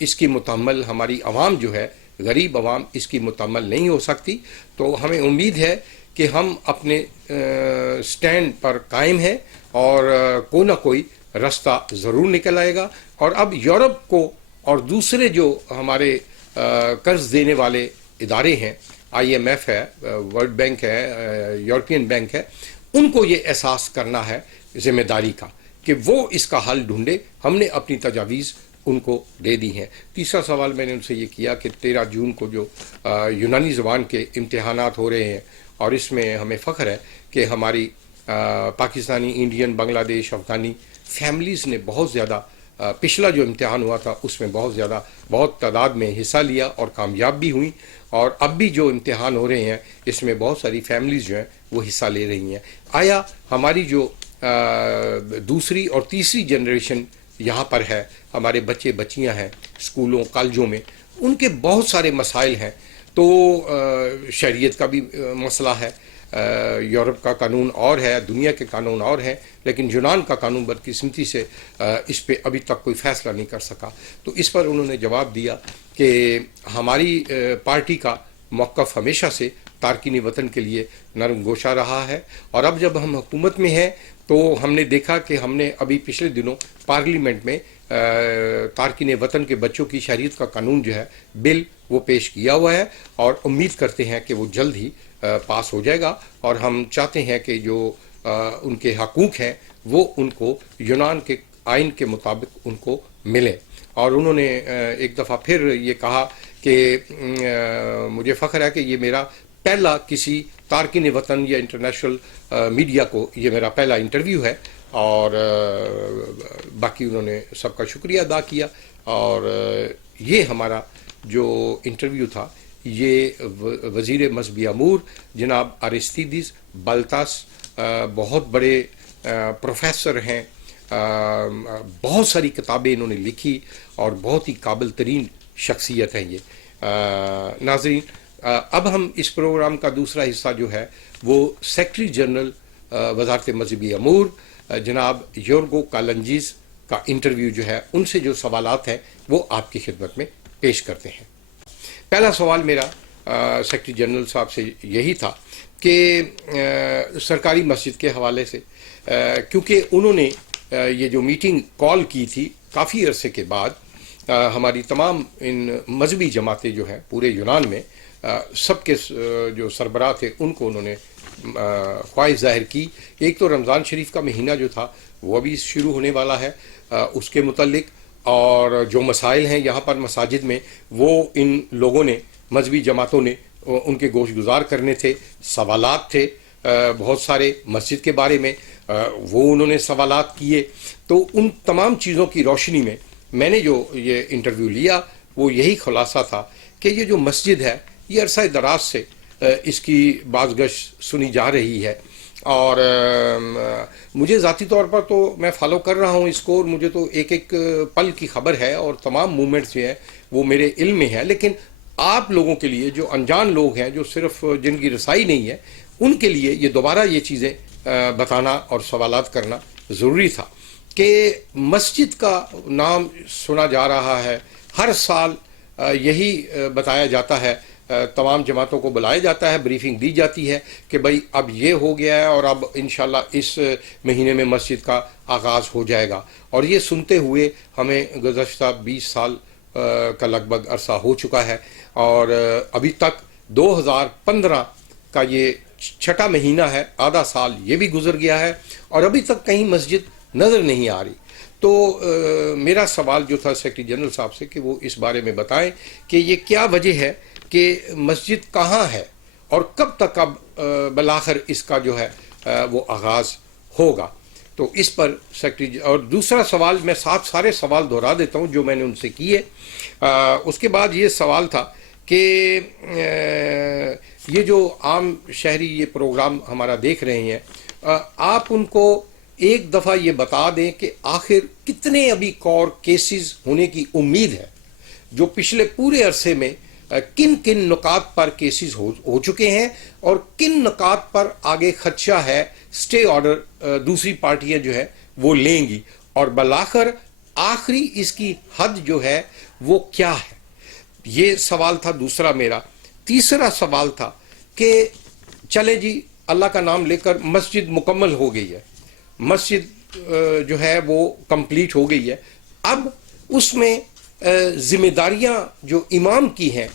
اس کی متحمل، ہماری عوام جو ہے غریب عوام اس کی متحمل نہیں ہو سکتی۔ تو ہمیں امید ہے کہ ہم اپنے سٹینڈ پر قائم ہیں، اور کوئی نہ کوئی راستہ ضرور نکل آئے گا، اور اب یورپ کو اور دوسرے جو ہمارے قرض دینے والے ادارے ہیں، آئی ایم ایف ہے، ورلڈ بینک ہے، یورپین بینک ہے، ان کو یہ احساس کرنا ہے ذمہ داری کا کہ وہ اس کا حل ڈھونڈے۔ ہم نے اپنی تجاویز ان کو دے دی ہیں۔ تیسرا سوال میں نے ان سے یہ کیا کہ 13 جون کو جو یونانی زبان کے امتحانات ہو رہے ہیں، اور اس میں ہمیں فخر ہے کہ ہماری پاکستانی، انڈین، بنگلہ دیش، افغانی فیملیز نے بہت زیادہ پچھلا جو امتحان ہوا تھا اس میں بہت تعداد میں حصہ لیا اور کامیاب بھی ہوئیں، اور اب بھی جو امتحان ہو رہے ہیں اس میں بہت ساری فیملیز جو ہیں وہ حصہ لے رہی ہیں۔ آیا ہماری جو دوسری اور تیسری جنریشن یہاں پر ہے، ہمارے بچے بچیاں ہیں اسکولوں کالجوں میں، ان کے بہت سارے مسائل ہیں، تو شہریت کا بھی مسئلہ ہے، یورپ کا قانون اور ہے، دنیا کے قانون اور ہیں، لیکن یونان کا قانون بدقسمتی سے اس پہ ابھی تک کوئی فیصلہ نہیں کر سکا۔ تو اس پر انہوں نے جواب دیا کہ ہماری پارٹی کا موقف ہمیشہ سے تارکین وطن کے لیے نرم گوشہ رہا ہے، اور اب جب ہم حکومت میں ہیں تو ہم نے دیکھا کہ ہم نے ابھی پچھلے دنوں پارلیمنٹ میں تارکین وطن کے بچوں کی شہریت کا قانون جو ہے بل وہ پیش کیا ہوا ہے، اور امید کرتے ہیں کہ وہ جلد ہی پاس ہو جائے گا، اور ہم چاہتے ہیں کہ جو ان کے حقوق ہیں وہ ان کو یونان کے آئین کے مطابق ان کو ملیں۔ اور انہوں نے ایک دفعہ پھر یہ کہا کہ مجھے فخر ہے کہ یہ میرا پہلا کسی تارکین وطن یا انٹرنیشنل میڈیا کو یہ میرا پہلا انٹرویو ہے، اور باقی انہوں نے سب کا شکریہ ادا کیا، اور یہ ہمارا جو انٹرویو تھا یہ وزیر مذہبی امور جناب آرستیدس بلتاس، بہت بڑے پروفیسر ہیں، بہت ساری کتابیں انہوں نے لکھی اور بہت ہی قابل ترین شخصیت ہے یہ۔ ناظرین، اب ہم اس پروگرام کا دوسرا حصہ جو ہے وہ سیکرٹری جنرل وزارت مذہبی امور جناب یورگو کالنجیز کا انٹرویو جو ہے، ان سے جو سوالات ہیں وہ آپ کی خدمت میں پیش کرتے ہیں۔ پہلا سوال میرا سیکرٹری جنرل صاحب سے یہی تھا کہ سرکاری مسجد کے حوالے سے، کیونکہ انہوں نے یہ جو میٹنگ کال کی تھی کافی عرصے کے بعد، ہماری تمام ان مذہبی جماعتیں جو ہیں پورے یونان میں، سب کے جو سربراہ تھے ان کو انہوں نے خواہش ظاہر کی۔ ایک تو رمضان شریف کا مہینہ جو تھا وہ ابھی شروع ہونے والا ہے، اس کے متعلق اور جو مسائل ہیں یہاں پر مساجد میں وہ ان لوگوں نے، مذہبی جماعتوں نے ان کے گوش گزار کرنے تھے، سوالات تھے بہت سارے مسجد کے بارے میں، وہ انہوں نے سوالات کیے۔ تو ان تمام چیزوں کی روشنی میں میں نے جو یہ انٹرویو لیا وہ یہی خلاصہ تھا کہ یہ جو مسجد ہے یہ عرصہ دراز سے اس کی بازگش سنی جا رہی ہے، اور مجھے ذاتی طور پر تو میں فالو کر رہا ہوں اس کو، اور مجھے تو ایک ایک پل کی خبر ہے اور تمام موومنٹس جو ہیں وہ میرے علم میں ہے، لیکن آپ لوگوں کے لیے جو انجان لوگ ہیں، جو صرف جن کی رسائی نہیں ہے، ان کے لیے یہ دوبارہ یہ چیزیں بتانا اور سوالات کرنا ضروری تھا کہ مسجد کا نام سنا جا رہا ہے، ہر سال یہی بتایا جاتا ہے، تمام جماعتوں کو بلایا جاتا ہے، بریفنگ دی جاتی ہے کہ بھائی اب یہ ہو گیا ہے اور اب انشاءاللہ اس مہینے میں مسجد کا آغاز ہو جائے گا، اور یہ سنتے ہوئے ہمیں گزشتہ 20 سال کا لگ بھگ عرصہ ہو چکا ہے، اور ابھی تک 2015 کا یہ چھٹا مہینہ ہے، آدھا سال یہ بھی گزر گیا ہے، اور ابھی تک کہیں مسجد نظر نہیں آ رہی۔ تو میرا سوال جو تھا سیکرٹری جنرل صاحب سے کہ وہ اس بارے میں بتائیں کہ یہ کیا وجہ ہے کہ مسجد کہاں ہے اور کب تک اب بالآخر اس کا جو ہے وہ آغاز ہوگا۔ تو اس پر سیکرٹری، اور دوسرا سوال میں سارے سوال دہرا دیتا ہوں جو میں نے ان سے کیے۔ اس کے بعد یہ سوال تھا کہ یہ جو عام شہری یہ پروگرام ہمارا دیکھ رہے ہیں، آپ ان کو ایک دفعہ یہ بتا دیں کہ آخر کتنے ابھی کور کیسز ہونے کی امید ہے، جو پچھلے پورے عرصے میں کن کن نکات پر کیسز ہو چکے ہیں، اور کن نکات پر آگے خدشہ ہے سٹے آرڈر دوسری پارٹیاں جو ہے وہ لیں گی، اور بالآخر آخری اس کی حد جو ہے وہ کیا ہے۔ یہ سوال تھا دوسرا میرا۔ تیسرا سوال تھا کہ چلے جی اللہ کا نام لے کر مسجد مکمل ہو گئی ہے، مسجد جو ہے وہ کمپلیٹ ہو گئی ہے، اب اس میں ذمہ داریاں جو امام کی ہیں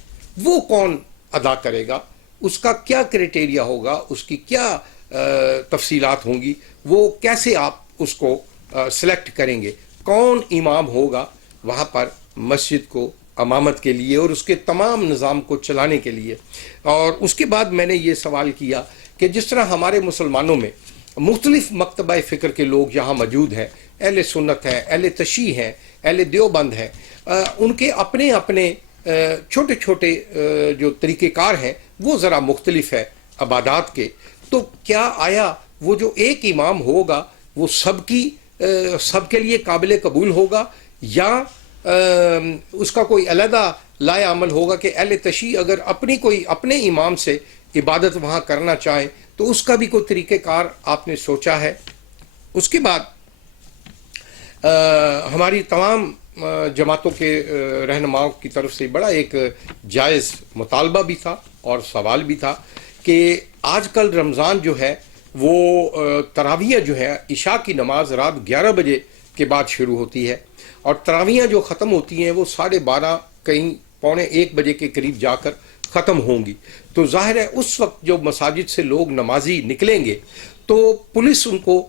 وہ کون ادا کرے گا، اس کا کیا کرائٹیریا ہوگا، اس کی کیا تفصیلات ہوں گی، وہ کیسے آپ اس کو سلیکٹ کریں گے، کون امام ہوگا وہاں پر مسجد کو امامت کے لیے اور اس کے تمام نظام کو چلانے کے لیے۔ اور اس کے بعد میں نے یہ سوال کیا کہ جس طرح ہمارے مسلمانوں میں مختلف مکتبہ فکر کے لوگ یہاں موجود ہیں، اہل سنت ہیں، اہل تشیع ہیں، اہل دیوبند ہیں، ان کے اپنے اپنے چھوٹے چھوٹے جو طریقہ کار ہیں وہ ذرا مختلف ہے عبادات کے، تو کیا آیا وہ جو ایک امام ہوگا وہ سب کے لیے قابل قبول ہوگا، یا اس کا کوئی علیحدہ لائے عمل ہوگا کہ اہل تشیع اگر اپنے امام سے عبادت وہاں کرنا چاہیں تو اس کا بھی کوئی طریقہ کار آپ نے سوچا ہے؟ اس کے بعد ہماری تمام جماعتوں کے رہنماؤں کی طرف سے بڑا ایک جائز مطالبہ بھی تھا اور سوال بھی تھا کہ آج کل رمضان جو ہے وہ تراویح جو ہے عشاء کی نماز رات 11 بجے کے بعد شروع ہوتی ہے اور تراویح جو ختم ہوتی ہیں وہ 12:30 کہیں 12:45 بجے کے قریب جا کر ختم ہوں گی. تو ظاہر ہے اس وقت جو مساجد سے لوگ نمازی نکلیں گے تو پولیس ان کو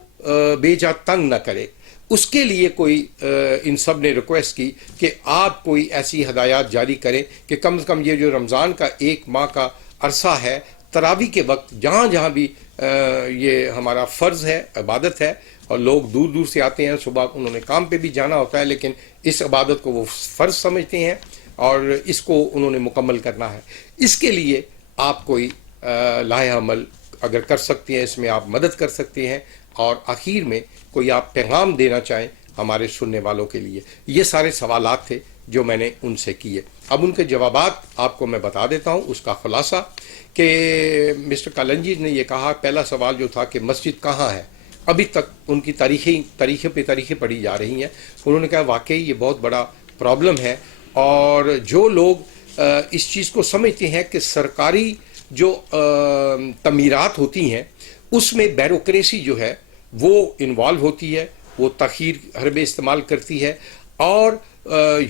بے جا تنگ نہ کرے. اس کے لیے کوئی ان سب نے ریکویسٹ کی کہ آپ کوئی ایسی ہدایات جاری کریں کہ کم از کم یہ جو رمضان کا 1 ماہ کا عرصہ ہے تراویح کے وقت جہاں جہاں بھی یہ ہمارا فرض ہے عبادت ہے اور لوگ دور دور سے آتے ہیں صبح انہوں نے کام پہ بھی جانا ہوتا ہے لیکن اس عبادت کو وہ فرض سمجھتے ہیں اور اس کو انہوں نے مکمل کرنا ہے. اس کے لیے آپ کوئی لاہ عمل اگر کر سکتے ہیں اس میں آپ مدد کر سکتے ہیں اور آخر میں کوئی آپ پیغام دینا چاہیں ہمارے سننے والوں کے لیے. یہ سارے سوالات تھے جو میں نے ان سے کیے. اب ان کے جوابات آپ کو میں بتا دیتا ہوں. اس کا خلاصہ کہ مسٹر کالنجی نے یہ کہا پہلا سوال جو تھا کہ مسجد کہاں ہے. ابھی تک ان کی تاریخیں پڑھی جا رہی ہیں. انہوں نے کہا واقعی یہ بہت بڑا پرابلم ہے اور جو لوگ اس چیز کو سمجھتے ہیں کہ سرکاری جو تعمیرات ہوتی ہیں اس میں بیوروکریسی جو ہے وہ انوالو ہوتی ہے, وہ تاخیر حربے استعمال کرتی ہے اور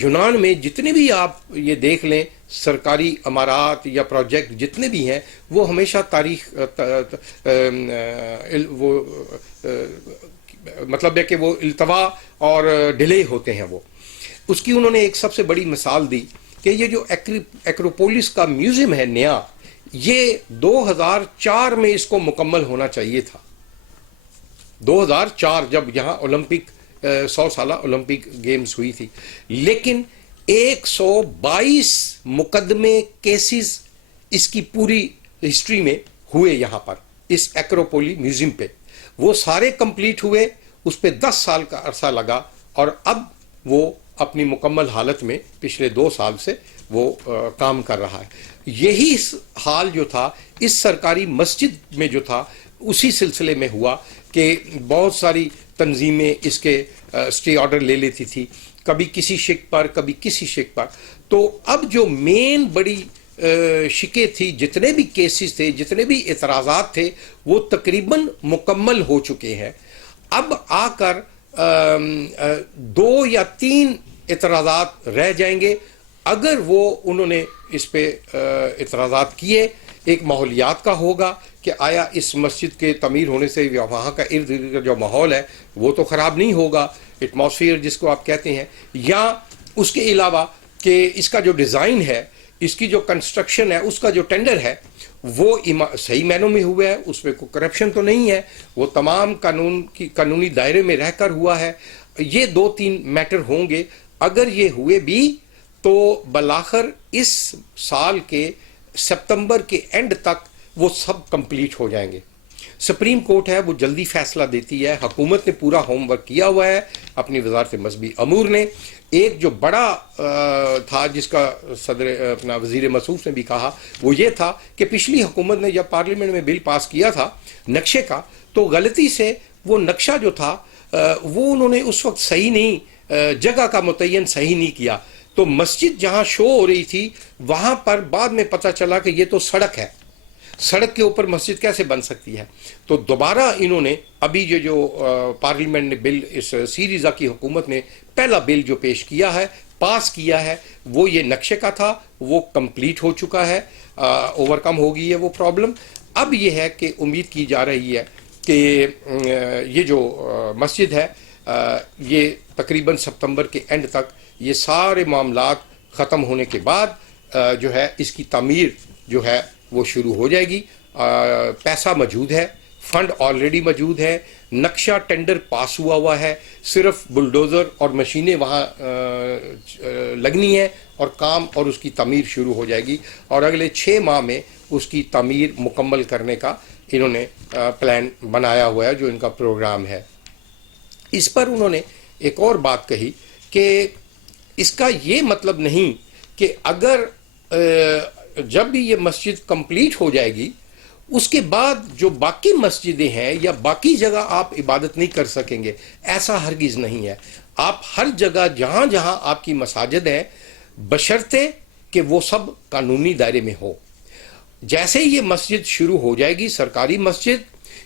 یونان میں جتنے بھی آپ یہ دیکھ لیں سرکاری عمارات یا پروجیکٹ جتنے بھی ہیں وہ ہمیشہ وہ مطلب ہے کہ وہ التوا اور ڈیلے ہوتے ہیں. وہ اس کی انہوں نے ایک سب سے بڑی مثال دی کہ یہ جو ایکروپولس کا میوزیم ہے نیا, یہ 2004 میں اس کو مکمل ہونا چاہیے تھا. 2004 جب یہاں اولمپک 100 سالہ اولمپک گیمز ہوئی تھی, لیکن 122 مقدمے کیسز اس کی پوری ہسٹری میں ہوئے یہاں پر اس ایکروپولی میوزیم پہ. وہ سارے کمپلیٹ ہوئے, اس پہ 10 سال کا عرصہ لگا اور اب وہ اپنی مکمل حالت میں پچھلے 2 سال سے وہ کام کر رہا ہے. یہی حال جو تھا اس سرکاری مسجد میں جو تھا اسی سلسلے میں ہوا کہ بہت ساری تنظیمیں اس کے اسٹے آرڈر لے لیتی تھی, کبھی کسی شک پر کبھی کسی شک پر. تو اب جو مین بڑی شکیں تھی, جتنے بھی کیسز تھے, جتنے بھی اعتراضات تھے, وہ تقریباً مکمل ہو چکے ہیں. اب آ کر 2 یا 3 اعتراضات رہ جائیں گے. اگر وہ انہوں نے اس پہ اعتراضات کیے, ایک ماحولیات کا ہوگا کہ آیا اس مسجد کے تعمیر ہونے سے وہاں کا ارد گرد کا جو ماحول ہے وہ تو خراب نہیں ہوگا, ایٹماسفیئر جس کو آپ کہتے ہیں, یا اس کے علاوہ کہ اس کا جو ڈیزائن ہے, اس کی جو کنسٹرکشن ہے, اس کا جو ٹینڈر ہے وہ صحیح معنوں میں ہوا ہے, اس میں کوئی کرپشن تو نہیں ہے, وہ تمام قانونی دائرے میں رہ کر ہوا ہے. یہ 2-3 میٹر ہوں گے. اگر یہ ہوئے بھی تو بالآخر اس سال کے سپتمبر کے اینڈ تک وہ سب کمپلیٹ ہو جائیں گے. سپریم کورٹ ہے وہ جلدی فیصلہ دیتی ہے. حکومت نے پورا ہوم ورک کیا ہوا ہے, اپنی وزارت مذہبی امور نے. ایک جو بڑا تھا جس کا صدر اپنا وزیر موصوف نے بھی کہا وہ یہ تھا کہ پچھلی حکومت نے جب پارلیمنٹ میں بل پاس کیا تھا نقشے کا, تو غلطی سے وہ نقشہ جو تھا وہ انہوں نے اس وقت صحیح نہیں, جگہ کا متعین صحیح نہیں کیا. تو مسجد جہاں شو ہو رہی تھی وہاں پر بعد میں پتہ چلا کہ یہ تو سڑک ہے, سڑک کے اوپر مسجد کیسے بن سکتی ہے. تو دوبارہ انہوں نے ابھی یہ جو پارلیمنٹ نے بل, اس سیریزا کی حکومت نے پہلا بل جو پیش کیا ہے پاس کیا ہے وہ یہ نقشے کا تھا, وہ کمپلیٹ ہو چکا ہے, اوور کم ہو گئی ہے وہ پرابلم. اب یہ ہے کہ امید کی جا رہی ہے کہ یہ جو مسجد ہے یہ تقریباً سپتمبر کے اینڈ تک یہ سارے معاملات ختم ہونے کے بعد جو ہے اس کی تعمیر جو ہے وہ شروع ہو جائے گی. پیسہ موجود ہے, فنڈ آلریڈی موجود ہے, نقشہ ٹینڈر پاس ہوا ہے, صرف بلڈوزر اور مشینیں وہاں لگنی ہیں اور کام اور اس کی تعمیر شروع ہو جائے گی. اور اگلے 6 ماہ میں اس کی تعمیر مکمل کرنے کا انہوں نے پلان بنایا ہوا ہے, جو ان کا پروگرام ہے. اس پر انہوں نے ایک اور بات کہی کہ اس کا یہ مطلب نہیں کہ اگر جب بھی یہ مسجد کمپلیٹ ہو جائے گی اس کے بعد جو باقی مسجدیں ہیں یا باقی جگہ آپ عبادت نہیں کر سکیں گے. ایسا ہرگز نہیں ہے. آپ ہر جگہ جہاں جہاں آپ کی مساجد ہیں بشرطے کہ وہ سب قانونی دائرے میں ہو. جیسے یہ مسجد شروع ہو جائے گی سرکاری مسجد,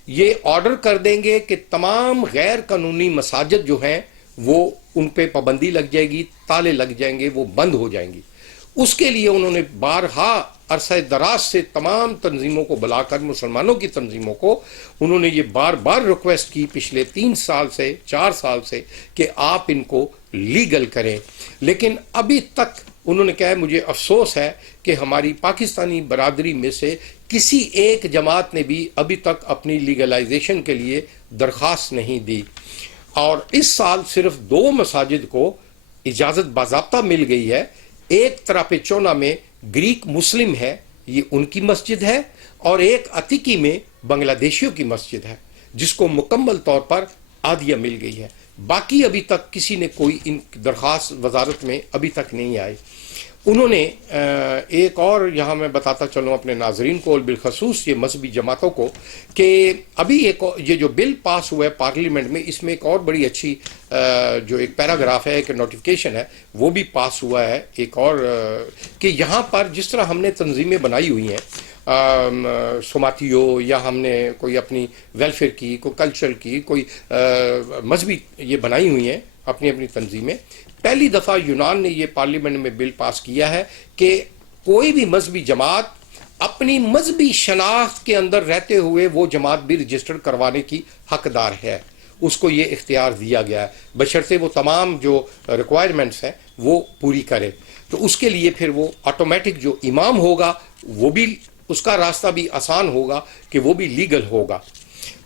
یہ آرڈر کر دیں گے کہ تمام غیر قانونی مساجد جو ہیں وہ ان پہ پابندی لگ جائے گی, تالے لگ جائیں گے, وہ بند ہو جائیں گی. اس کے لیے انہوں نے بارہا عرصہ دراز سے تمام تنظیموں کو بلا کر, مسلمانوں کی تنظیموں کو انہوں نے یہ بار بار ریکویسٹ کی پچھلے 3 سال سے 4 سال سے کہ آپ ان کو لیگل کریں. لیکن ابھی تک انہوں نے کہا, مجھے افسوس ہے کہ ہماری پاکستانی برادری میں سے کسی ایک جماعت نے بھی ابھی تک اپنی لیگلائزیشن کے لیے درخواست نہیں دی. اور اس سال صرف 2 مساجد کو اجازت باضابطہ مل گئی ہے. ایک تراپیچونا میں گریک مسلم ہے, یہ ان کی مسجد ہے, اور ایک عتیقی میں بنگلہ دیشیوں کی مسجد ہے جس کو مکمل طور پر عادیہ مل گئی ہے. باقی ابھی تک کسی نے کوئی ان درخواست وزارت میں ابھی تک نہیں آئی. انہوں نے ایک اور یہاں میں بتاتا چلوں اپنے ناظرین کو اور بالخصوص یہ مذہبی جماعتوں کو کہ ابھی یہ جو بل پاس ہوا ہے پارلیمنٹ میں, اس میں ایک اور بڑی اچھی جو ایک پیراگراف ہے, ایک نوٹیفیکیشن ہے, وہ بھی پاس ہوا ہے ایک اور, کہ یہاں پر جس طرح ہم نے تنظیمیں بنائی ہوئی ہیں سماتیو, یا ہم نے کوئی اپنی ویلفیئر کی, کوئی کلچر کی, کوئی مذہبی یہ بنائی ہوئی ہیں اپنی اپنی تنظیمیں. پہلی دفعہ یونان نے یہ پارلیمنٹ میں بل پاس کیا ہے کہ کوئی بھی مذہبی جماعت اپنی مذہبی شناخت کے اندر رہتے ہوئے وہ جماعت بھی رجسٹر کروانے کی حقدار ہے. اس کو یہ اختیار دیا گیا ہے بشرطے وہ تمام جو ریکوائرمنٹس ہیں وہ پوری کرے. تو اس کے لیے پھر وہ آٹومیٹک جو امام ہوگا وہ بھی, اس کا راستہ بھی آسان ہوگا کہ وہ بھی لیگل ہوگا.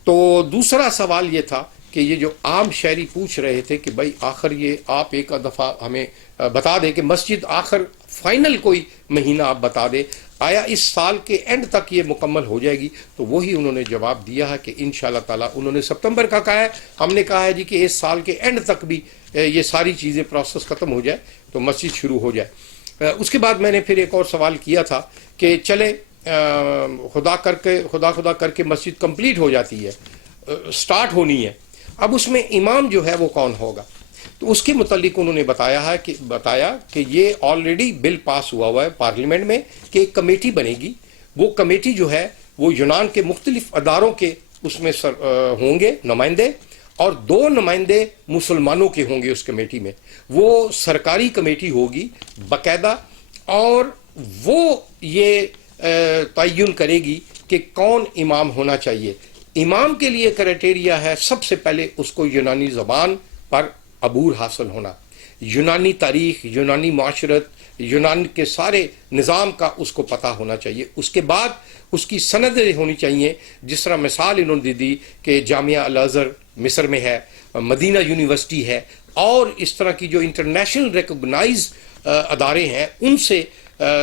تو دوسرا سوال یہ تھا کہ یہ جو عام شہری پوچھ رہے تھے کہ بھائی آخر یہ آپ ایک دفعہ ہمیں بتا دیں کہ مسجد آخر فائنل کوئی مہینہ آپ بتا دیں, آیا اس سال کے اینڈ تک یہ مکمل ہو جائے گی؟ تو وہی انہوں نے جواب دیا ہے کہ انشاءاللہ تعالی انہوں نے سپتمبر کا کہا ہے, ہم نے کہا ہے جی کہ اس سال کے اینڈ تک بھی یہ ساری چیزیں پروسیس ختم ہو جائے تو مسجد شروع ہو جائے. اس کے بعد میں نے پھر ایک اور سوال کیا تھا کہ چلے خدا کر کے مسجد کمپلیٹ ہو جاتی ہے, سٹارٹ ہونی ہے, اب اس میں امام جو ہے وہ کون ہوگا؟ تو اس کے متعلق انہوں نے بتایا کہ یہ آلریڈی بل پاس ہوا ہے پارلیمنٹ میں کہ ایک کمیٹی بنے گی. وہ کمیٹی جو ہے وہ یونان کے مختلف اداروں کے اس میں ہوں گے نمائندے, اور 2 نمائندے مسلمانوں کے ہوں گے اس کمیٹی میں. وہ سرکاری کمیٹی ہوگی باقاعدہ, اور وہ یہ تعین کرے گی کہ کون امام ہونا چاہیے. امام کے لیے کرائٹیریا ہے سب سے پہلے اس کو یونانی زبان پر عبور حاصل ہونا, یونانی تاریخ, یونانی معاشرت, یونان کے سارے نظام کا اس کو پتہ ہونا چاہیے. اس کے بعد اس کی سندیں ہونی چاہیے, جس طرح مثال انہوں نے دی کہ جامعہ الازہر مصر میں ہے, مدینہ یونیورسٹی ہے, اور اس طرح کی جو انٹرنیشنل ریکگنائز ادارے ہیں ان سے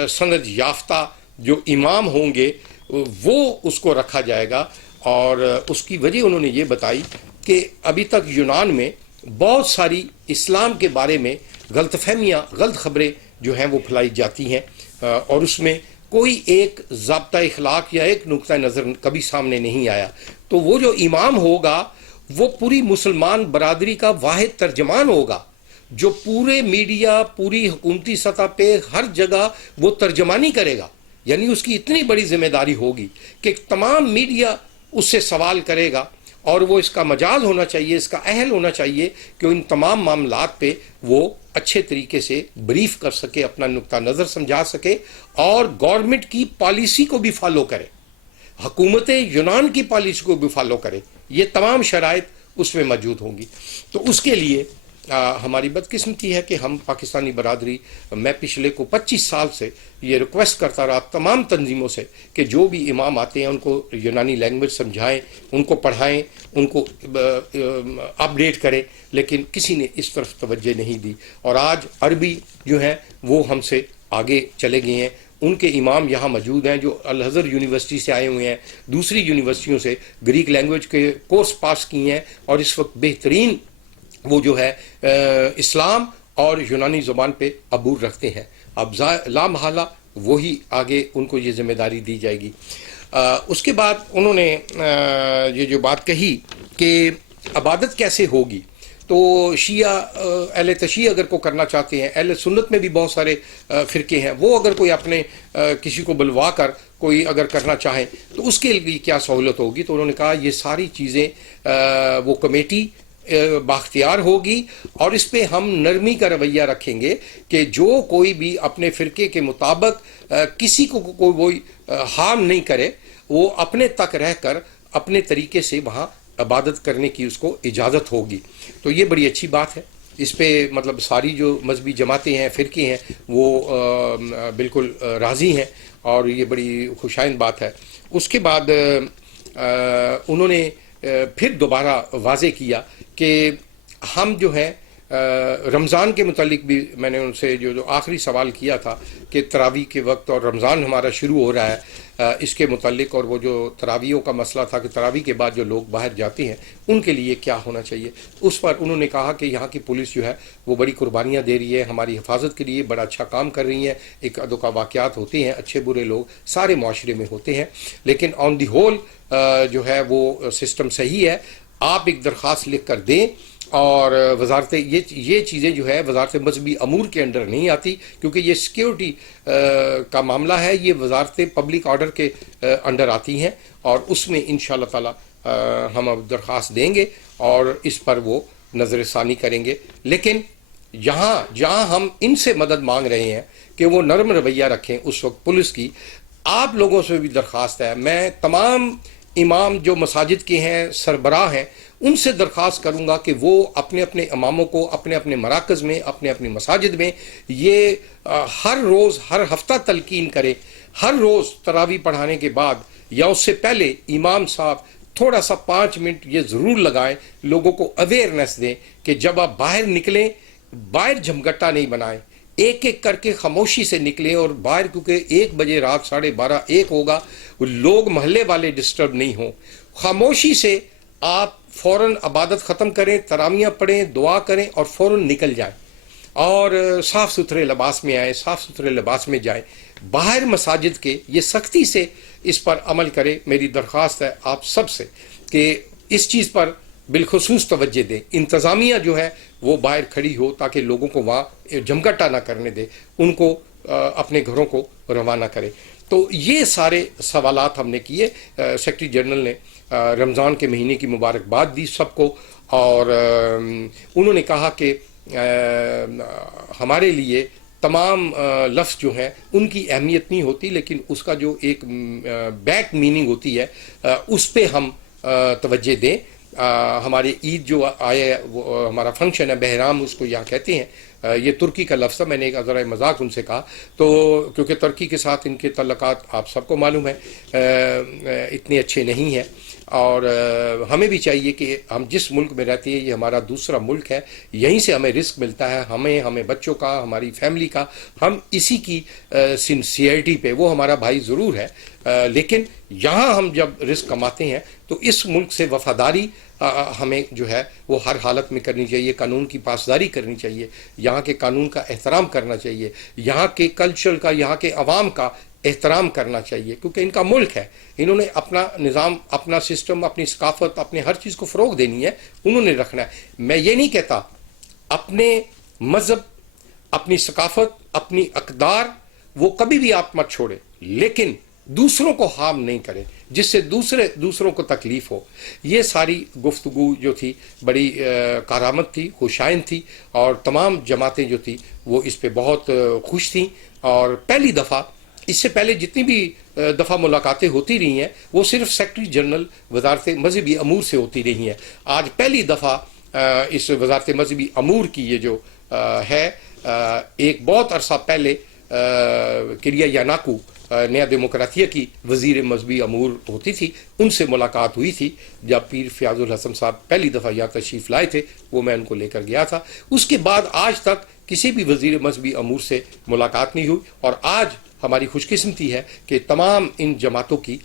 سند یافتہ جو امام ہوں گے وہ اس کو رکھا جائے گا. اور اس کی وجہ انہوں نے یہ بتائی کہ ابھی تک یونان میں بہت ساری اسلام کے بارے میں غلط فہمیاں, غلط خبریں جو ہیں وہ پھیلائی جاتی ہیں, اور اس میں کوئی ایک ضابطہ اخلاق یا ایک نقطہ نظر کبھی سامنے نہیں آیا. تو وہ جو امام ہوگا وہ پوری مسلمان برادری کا واحد ترجمان ہوگا, جو پورے میڈیا, پوری حکومتی سطح پہ ہر جگہ وہ ترجمانی کرے گا. یعنی اس کی اتنی بڑی ذمہ داری ہوگی کہ تمام میڈیا اس سے سوال کرے گا, اور وہ اس کا مجاز ہونا چاہیے, اس کا اہل ہونا چاہیے کہ ان تمام معاملات پہ وہ اچھے طریقے سے بریف کر سکے, اپنا نقطہ نظر سمجھا سکے, اور گورنمنٹ کی پالیسی کو بھی فالو کرے, حکومت یونان کی پالیسی کو بھی فالو کرے. یہ تمام شرائط اس میں موجود ہوں گی. تو اس کے لیے ہماری بدقسمتی ہے کہ ہم پاکستانی برادری, میں پچھلے 25 سال سے یہ ریکویسٹ کرتا رہا تمام تنظیموں سے کہ جو بھی امام آتے ہیں ان کو یونانی لینگویج سمجھائیں, ان کو پڑھائیں, ان کو اپڈیٹ کریں, لیکن کسی نے اس طرف توجہ نہیں دی. اور آج عربی جو ہیں وہ ہم سے آگے چلے گئے ہیں. ان کے امام یہاں موجود ہیں جو الازہر یونیورسٹی سے آئے ہوئے ہیں, دوسری یونیورسٹیوں سے گریک لینگویج کے کورس پاس کیے ہیں, اور اس وقت بہترین وہ جو ہے اسلام اور یونانی زبان پہ عبور رکھتے ہیں. اب لا محالہ وہی آگے ان کو یہ ذمہ داری دی جائے گی. اس کے بعد انہوں نے یہ جو بات کہی کہ عبادت کیسے ہوگی, تو شیعہ اہل تشیع اگر کو کرنا چاہتے ہیں، اہل سنت میں بھی بہت سارے فرقے ہیں، وہ اگر کوئی اپنے کسی کو بلوا کر کوئی اگر کرنا چاہیں تو اس کے لیے کیا سہولت ہوگی. تو انہوں نے کہا یہ ساری چیزیں وہ کمیٹی باختیار ہوگی، اور اس پہ ہم نرمی کا رویہ رکھیں گے کہ جو کوئی بھی اپنے فرقے کے مطابق کسی کو کوئی ہارم نہیں کرے، وہ اپنے تک رہ کر اپنے طریقے سے وہاں عبادت کرنے کی اس کو اجازت ہوگی. تو یہ بڑی اچھی بات ہے. اس پہ مطلب ساری جو مذہبی جماعتیں ہیں، فرقے ہیں، وہ بالکل راضی ہیں، اور یہ بڑی خوشائند بات ہے. اس کے بعد انہوں نے پھر دوبارہ واضح کیا کہ ہم جو ہے رمضان کے متعلق بھی میں نے ان سے جو آخری سوال کیا تھا کہ تراویح کے وقت اور رمضان ہمارا شروع ہو رہا ہے اس کے متعلق، اور وہ جو تراویحوں کا مسئلہ تھا کہ تراویح کے بعد جو لوگ باہر جاتے ہیں ان کے لیے کیا ہونا چاہیے، اس پر انہوں نے کہا کہ یہاں کی پولیس جو ہے وہ بڑی قربانیاں دے رہی ہے، ہماری حفاظت کے لیے بڑا اچھا کام کر رہی ہے. ایک ادو کا واقعات ہوتے ہیں، اچھے برے لوگ سارے معاشرے میں ہوتے ہیں، لیکن آن دی ہول جو ہے وہ سسٹم صحیح ہے. آپ ایک درخواست لکھ کر دیں، اور وزارت یہ چیزیں جو ہے وزارت مذہبی امور کے انڈر نہیں آتی، کیونکہ یہ سیکیورٹی کا معاملہ ہے، یہ وزارت پبلک آرڈر کے انڈر آتی ہیں، اور اس میں انشاءاللہ تعالی ہم اب درخواست دیں گے اور اس پر وہ نظر ثانی کریں گے. لیکن جہاں ہم ان سے مدد مانگ رہے ہیں کہ وہ نرم رویہ رکھیں اس وقت پولیس کی، آپ لوگوں سے بھی درخواست ہے، میں تمام امام جو مساجد کے ہیں، سربراہ ہیں، ان سے درخواست کروں گا کہ وہ اپنے اپنے اماموں کو اپنے اپنے مراکز میں، اپنے اپنے مساجد میں یہ ہر روز ہر ہفتہ تلقین کرے. ہر روز تراویح پڑھانے کے بعد یا اس سے پہلے امام صاحب تھوڑا سا 5 منٹ یہ ضرور لگائیں، لوگوں کو اویئرنیس دیں کہ جب آپ باہر نکلیں، باہر جھمگٹا نہیں بنائیں، ایک ایک کر کے خاموشی سے نکلیں. اور باہر کیونکہ 1 بجے رات 12:30 1 ہوگا، لوگ محلے والے ڈسٹرب نہیں ہوں، خاموشی سے آپ فوراً عبادت ختم کریں، تراویح پڑھیں، دعا کریں اور فوراً نکل جائیں، اور صاف ستھرے لباس میں آئیں، صاف ستھرے لباس میں جائیں. باہر مساجد کے یہ سختی سے اس پر عمل کریں. میری درخواست ہے آپ سب سے کہ اس چیز پر بالخصوص توجہ دیں. انتظامیہ جو ہے وہ باہر کھڑی ہو تاکہ لوگوں کو وہاں جھمگٹا نہ کرنے دے، ان کو اپنے گھروں کو روانہ کرے. تو یہ سارے سوالات ہم نے کیے. سیکرٹری جنرل نے رمضان کے مہینے کی مبارکباد دی سب کو، اور انہوں نے کہا کہ ہمارے لیے تمام لفظ جو ہیں ان کی اہمیت نہیں ہوتی، لیکن اس کا جو ایک بیک میننگ ہوتی ہے اس پہ ہم توجہ دیں. ہمارے عید جو آئے، وہ ہمارا فنکشن ہے بہرام اس کو یہاں کہتے ہیں، یہ ترکی کا لفظ ہے. میں نے ایک ذرا مذاق ان سے کہا، تو کیونکہ ترکی کے ساتھ ان کے تعلقات آپ سب کو معلوم ہے اتنے اچھے نہیں ہیں، اور ہمیں بھی چاہیے کہ ہم جس ملک میں رہتے ہیں یہ ہمارا دوسرا ملک ہے، یہیں سے ہمیں رزق ملتا ہے، ہمیں بچوں کا، ہماری فیملی کا. ہم اسی کی سنسیئرٹی پہ، وہ ہمارا بھائی ضرور ہے، لیکن یہاں ہم جب رزق کماتے ہیں تو اس ملک سے وفاداری ہمیں جو ہے وہ ہر حالت میں کرنی چاہیے. قانون کی پاسداری کرنی چاہیے، یہاں کے قانون کا احترام کرنا چاہیے، یہاں کے کلچر کا، یہاں کے عوام کا احترام کرنا چاہیے، کیونکہ ان کا ملک ہے. انہوں نے اپنا نظام، اپنا سسٹم، اپنی ثقافت، اپنے ہر چیز کو فروغ دینی ہے، انہوں نے رکھنا ہے. میں یہ نہیں کہتا اپنے مذہب، اپنی ثقافت، اپنی اقدار وہ کبھی بھی آپ مت چھوڑیں، لیکن دوسروں کو ہارم نہیں کریں جس سے دوسروں کو تکلیف ہو. یہ ساری گفتگو جو تھی بڑی کارآمد تھی، خوشائند تھی، اور تمام جماعتیں جو تھی وہ اس پہ بہت خوش تھیں. اور پہلی دفعہ، اس سے پہلے جتنی بھی دفعہ ملاقاتیں ہوتی رہی ہیں وہ صرف سیکرٹری جنرل وزارت مذہبی امور سے ہوتی رہی ہیں. آج پہلی دفعہ اس وزارت مذہبی امور کی یہ جو ہے، ایک بہت عرصہ پہلے کریا یاناکو نیا ڈیموکراتیہ کی وزیر مذہبی امور ہوتی تھی، ان سے ملاقات ہوئی تھی جب پیر فیاض الحسن صاحب پہلی دفعہ یہاں تشریف لائے تھے، وہ میں ان کو لے کر گیا تھا. اس کے بعد آج تک کسی بھی وزیر مذہبی امور سے ملاقات نہیں ہوئی. اور آج ہماری خوش قسمتی ہے کہ تمام ان جماعتوں کی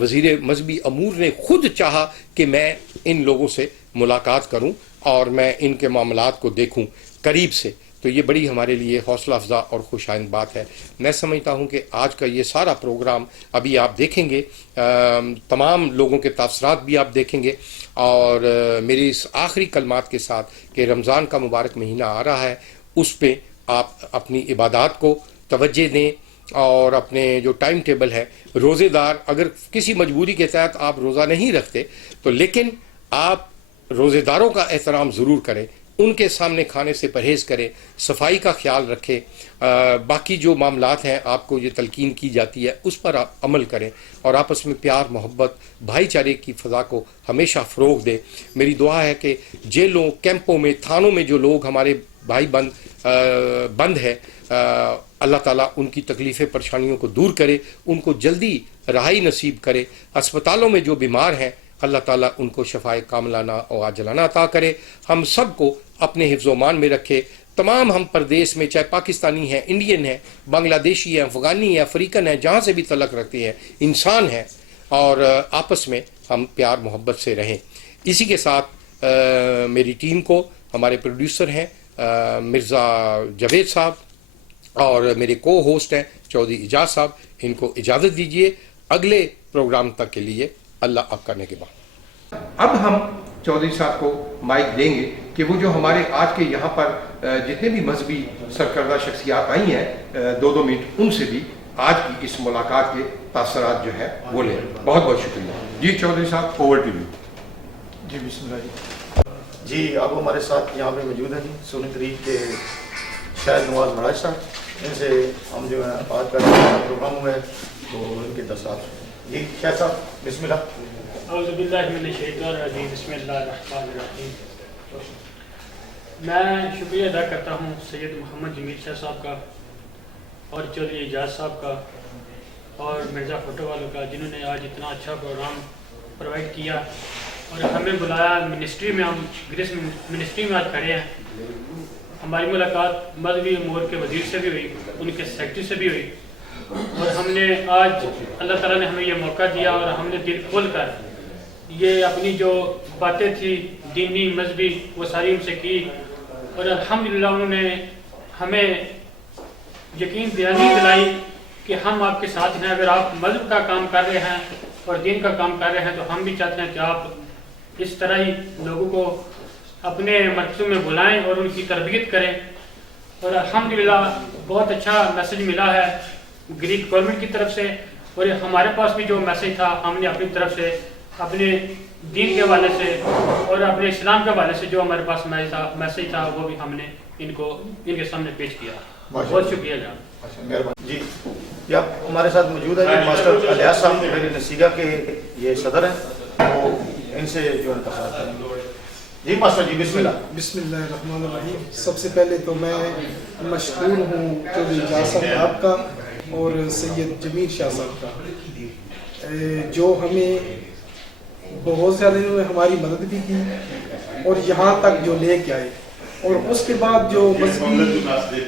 وزیر مذہبی امور نے خود چاہا کہ میں ان لوگوں سے ملاقات کروں اور میں ان کے معاملات کو دیکھوں قریب سے. تو یہ بڑی ہمارے لیے حوصلہ افزا اور خوش آئند بات ہے. میں سمجھتا ہوں کہ آج کا یہ سارا پروگرام ابھی آپ دیکھیں گے، تمام لوگوں کے تاثرات بھی آپ دیکھیں گے، اور میری اس آخری کلمات کے ساتھ کہ رمضان کا مبارک مہینہ آ رہا ہے، اس پہ آپ اپنی عبادات کو توجہ دیں، اور اپنے جو ٹائم ٹیبل ہے، روزے دار اگر کسی مجبوری کے تحت آپ روزہ نہیں رکھتے تو لیکن آپ روزے داروں کا احترام ضرور کریں، ان کے سامنے کھانے سے پرہیز کریں، صفائی کا خیال رکھیں، باقی جو معاملات ہیں آپ کو یہ تلقین کی جاتی ہے اس پر آپ عمل کریں، اور آپس میں پیار محبت بھائی چارے کی فضا کو ہمیشہ فروغ دیں. میری دعا ہے کہ جیلوں، کیمپوں میں، تھانوں میں جو لوگ ہمارے بھائی بند ہے، اللہ تعالیٰ ان کی تکلیفیں پریشانیوں کو دور کرے، ان کو جلدی رہائی نصیب کرے. اسپتالوں میں جو بیمار ہیں اللہ تعالیٰ ان کو شفائے کاملانہ اور عاجلانہ عطا کرے. ہم سب کو اپنے حفظ و امان میں رکھے. تمام ہم پردیس میں چاہے پاکستانی ہیں، انڈین ہیں، بنگلہ دیشی ہیں، افغانی ہیں، افریقن ہیں، جہاں سے بھی تعلق رکھتے ہیں، انسان ہیں، اور آپس میں ہم پیار محبت سے رہیں. اسی کے ساتھ میری ٹیم کو، ہمارے پروڈیوسر ہیں مرزا جاوید صاحب، اور میرے کو ہوسٹ ہیں چودھری اعجاز صاحب، ان کو اجازت دیجیے اگلے پروگرام تک کے لیے. اللہ آپ کرنے کے بعد اب ہم چودھری صاحب کو مائک دیں گے کہ وہ جو ہمارے آج کے یہاں پر جتنے بھی مذہبی سرکردہ شخصیات آئی ہیں 2-2 منٹ ان سے بھی آج کی اس ملاقات کے تاثرات جو ہے وہ لیں. بہت بہت شکریہ. جی چودھری صاحب، اوور ٹو یو. جی بسم اللہ جی. اب ہمارے ساتھ یہاں پہ موجود ہیں سونی طریق کے شاہد نواز مراج صاحب. ان سے ہم جو ہے آج کا پروگرام ہوا ہے تو ان کے تاثرات. جی شاہد صاحب بسم اللہ. اعوذ باللہ من الشیطان الرجیم، بسم اللہ الرحمن الرحیم. میں شکریہ ادا کرتا ہوں سید محمد جمیل شاہ صاحب کا اور چودھری اعجاز صاحب کا اور مرزا فوٹو والوں کا، جنہوں نے آج اتنا اچھا پروگرام پرووائڈ کیا اور ہمیں بلایا منسٹری میں. ہم گریس منسٹری میں آج کھڑے ہیں. ہماری ملاقات مذہبی امور کے وزیر سے بھی ہوئی، ان کے سیکرٹری سے بھی ہوئی، اور ہم نے آج اللہ تعالیٰ نے ہمیں یہ موقع دیا اور ہم نے دل کھول کر یہ اپنی جو باتیں تھی دینی مذہبی وہ ساری ان سے کی، اور الحمدللہ انہوں نے ہمیں یقین دلائی کہ ہم آپ کے ساتھ ہیں. اگر آپ مذہب کا کام کر رہے ہیں اور دین کا کام کر رہے ہیں تو ہم بھی چاہتے ہیں کہ آپ اس طرح ہی لوگوں کو اپنے مرکزوں میں بلائیں اور ان کی تربیت کریں. اور الحمدللہ بہت اچھا میسج ملا ہے گریک گورنمنٹ کی طرف سے، اور ہمارے پاس بھی جو میسج تھا ہم نے اپنی طرف سے اپنے دین کے حوالے سے اور اپنے اسلام کے حوالے سے جو ہمارے پاس میسج تھا وہ بھی ہم نے ان کے سامنے پیش کیا. بہت شکریہ جناب. مہربانی. جی آپ ہمارے ساتھ موجود ہیں جی ماسٹر الیاس صاحب میری نسیگا کے یہ صدر ہیں، وہ ان سے جو ہے تاثرات کریں. جی ماسٹر جی بسم اللہ. بسم اللہ الرحمن الرحیم. سب سے پہلے تو میں مشکور ہوں چودھری اعجاز صاحب کا اور سید جمیل شاہ صاحب کا، جو ہمیں بہت زیادہ انہوں نے ہماری مدد بھی کی اور یہاں تک جو لے کے آئے. اور اس کے بعد جو مذہبی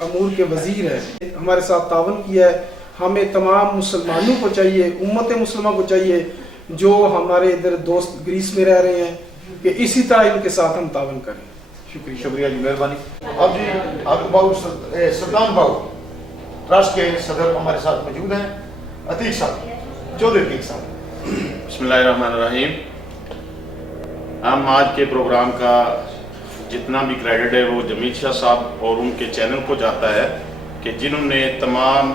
امور کے وزیر ہیں ہمارے ساتھ تعاون کیا ہے. ہمیں تمام مسلمانوں کو چاہیے، امت مسلمہ کو چاہیے جو ہمارے ادھر دوست گریس میں رہ رہے ہیں کہ اسی طرح ان کے ساتھ ہم تعاون کریں. شکریہ جی مہربانی. اب جی آپ کو باؤ سلطان باؤ ٹرسٹ کے صدر ہمارے ساتھ موجود ہیں عتیق صاحب، چودھری عتیق صاحب. بسم اللہ الرحمن الرحیم. ہم آج کے پروگرام کا جتنا بھی کریڈٹ ہے وہ جمیل شاہ صاحب اور ان کے چینل کو جاتا ہے کہ جنہوں نے تمام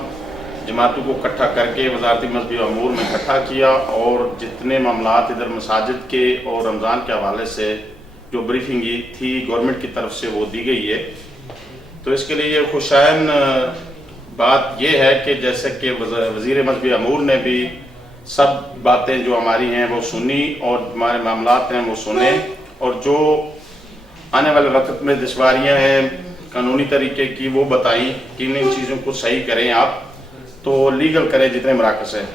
جماعتوں کو اکٹھا کر کے وزارتی مذہبی امور میں اکٹھا کیا، اور جتنے معاملات ادھر مساجد کے اور رمضان کے حوالے سے جو بریفنگ تھی گورنمنٹ کی طرف سے وہ دی گئی ہے. تو اس کے لیے یہ خوشائن بات یہ ہے کہ جیسے کہ وزیر مذہبی امور نے بھی سب باتیں جو ہماری ہیں وہ سنی اور ہمارے معاملات ہیں وہ سنے، اور جو آنے والے وقت میں دشواریاں ہیں قانونی طریقے کی وہ بتائیں کہ ان چیزوں کو صحیح کریں، آپ تو لیگل کریں جتنے مراکز ہیں.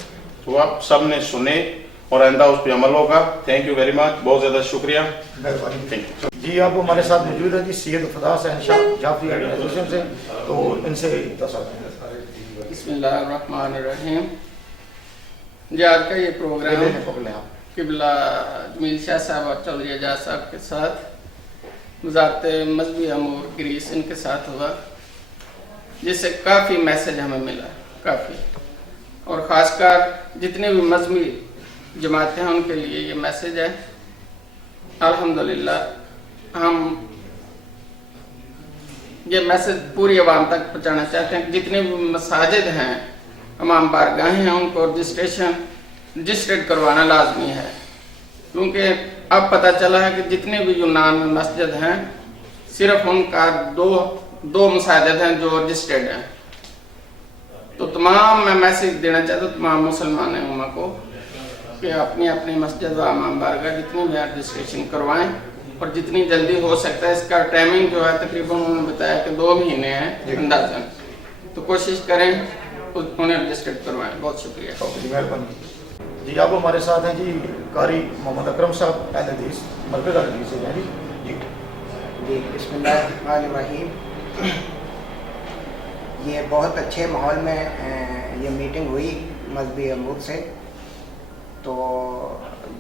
تو آپ سب نے سنے اور آئندہ اس پہ عمل ہوگا. Thank you very much. بہت زیادہ شکریہ. جی آپ ہمارے ساتھ موجود ہیں جی سید فدا حسین شاہ جعفری آرگنائزیشن سے، تو ان سے بسم اللہ الرحمن الرحیم. جی آج کا یہ پروگرام قبلہ جمیل شاہ صاحب اور چودھری اعجاز صاحب کے ساتھ وزارت مذہبی امور گریس ان کے ساتھ ہوا، جس سے کافی میسج ہمیں ملا، کافی، اور خاص کر جتنے بھی مذہبی جماعتیں ہیں ان کے لیے یہ میسج ہے۔ الحمدللہ ہم یہ میسج پوری عوام تک پہنچانا چاہتے ہیں کہ جتنے بھی مساجد ہیں، امام بارگاہیں ہیں، ان کو رجسٹریٹ کروانا لازمی ہے، کیونکہ اب پتہ چلا ہے کہ جتنے بھی یونان میں مسجد ہیں صرف ان کا دو مساجد ہیں جو رجسٹرڈ ہیں۔ تو تمام میں میسیج دینا چاہتا ہوں تمام مسلمان امہ کو کہ اپنی اپنی مسجد و امام بارگاہ جتنی بھی رجسٹریشن کروائیں، اور جتنی جلدی ہو سکتا ہے۔ اس کا ٹائمنگ جو ہے تقریباً انہوں نے بتایا کہ 2 مہینے ہیں اندازاً، تو کوشش کریں انہیں رجسٹرڈ کروائیں۔ بہت شکریہ، جی مہربانی۔ جی اب ہمارے ساتھ ہیں جی قاری محمد اکرم صاحب، اہل حدیث مرکز الحدیث سے ہیں جی۔ جی بسم اللہ الرحمن الرحیم۔ یہ بہت اچھے ماحول میں یہ میٹنگ ہوئی مذہبی امور سے، تو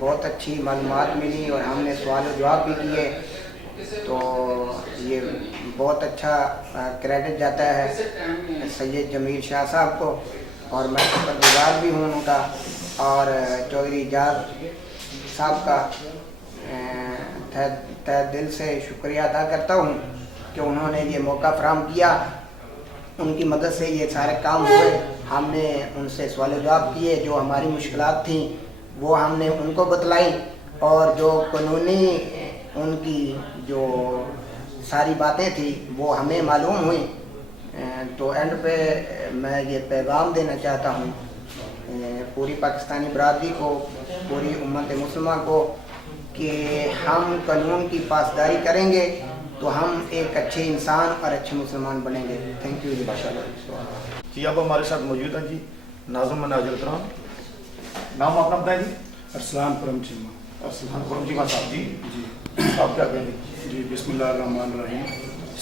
بہت اچھی معلومات ملی اور ہم نے سوال و جواب بھی کیے، تو یہ بہت اچھا کریڈٹ جاتا ہے سید جمیل شاہ صاحب کو، اور میں شکرگزار بھی ہوں ان کا، اور چودھری اعجاز صاحب کا تہ دل سے شکریہ ادا کرتا ہوں کہ انہوں نے یہ موقع فراہم کیا۔ ان کی مدد سے یہ سارے کام ہوئے۔ ہم نے ان سے سوال و جواب کیے، جو ہماری مشکلات تھیں وہ ہم نے ان کو بتلائیں، اور جو قانونی ان کی جو ساری باتیں تھیں وہ ہمیں معلوم ہوئیں۔ تو اینڈ پہ میں یہ پیغام دینا چاہتا ہوں پوری پاکستانی برادری کو، پوری امت مسلمہ کو، کہ ہم قانون کی پاسداری کریں گے تو ہم ایک اچھے انسان اور اچھے مسلمان بنیں گے۔ تھینک یو جی، ماشاء اللہ۔ جی اب ہمارے ساتھ موجود ہیں جی ناظم مناظر کرام، نام اپنا بتائیں جی۔ ارسلان پرم چیمہ۔ ارسلان پرم چیمہ صاحب جی، جی آپ کیا کہیں گے؟ جی بسم اللہ الرحمن الرحیم۔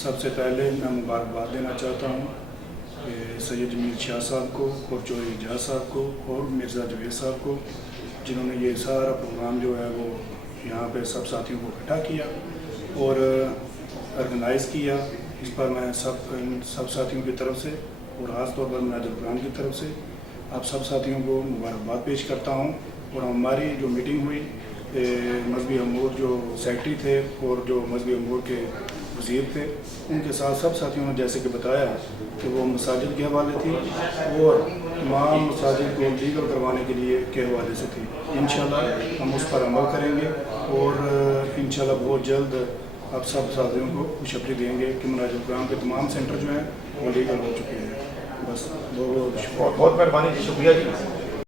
سب سے پہلے میں مبارکباد دینا چاہتا ہوں کہ سید جمیل شاہ صاحب کو اور چودھری اعجاز صاحب کو اور مرزا جوید صاحب کو، جنہوں نے یہ سارا پروگرام جو ہے وہ یہاں پہ سب ساتھیوں کو اکٹھا کیا اور آرگنائز کیا۔ اس پر میں سب ساتھیوں کی طرف سے اور خاص طور پر مناظر القرآن کی طرف سے آپ سب ساتھیوں کو مبارکباد پیش کرتا ہوں۔ اور ہماری جو میٹنگ ہوئی مذہبی امور جو سیکرٹری تھے اور جو مذہبی امور کے وزیر تھے، ان کے ساتھ سب ساتھیوں نے جیسے کہ بتایا کہ وہ مساجد کے حوالے تھی اور تمام مساجد کو لیگل کروانے کے لیے کے حوالے سے تھی۔ انشاءاللہ ہم اس پر عمل کریں گے اور انشاءاللہ بہت جلد آپ سب ساتھیوں کو خوشخبری دیں گے کہ مناظر القرآن کے تمام سینٹر جو ہیں وہ لیگل ہو چکے ہیں۔ بس بہت بہت مہربانی جی، شکریہ جی۔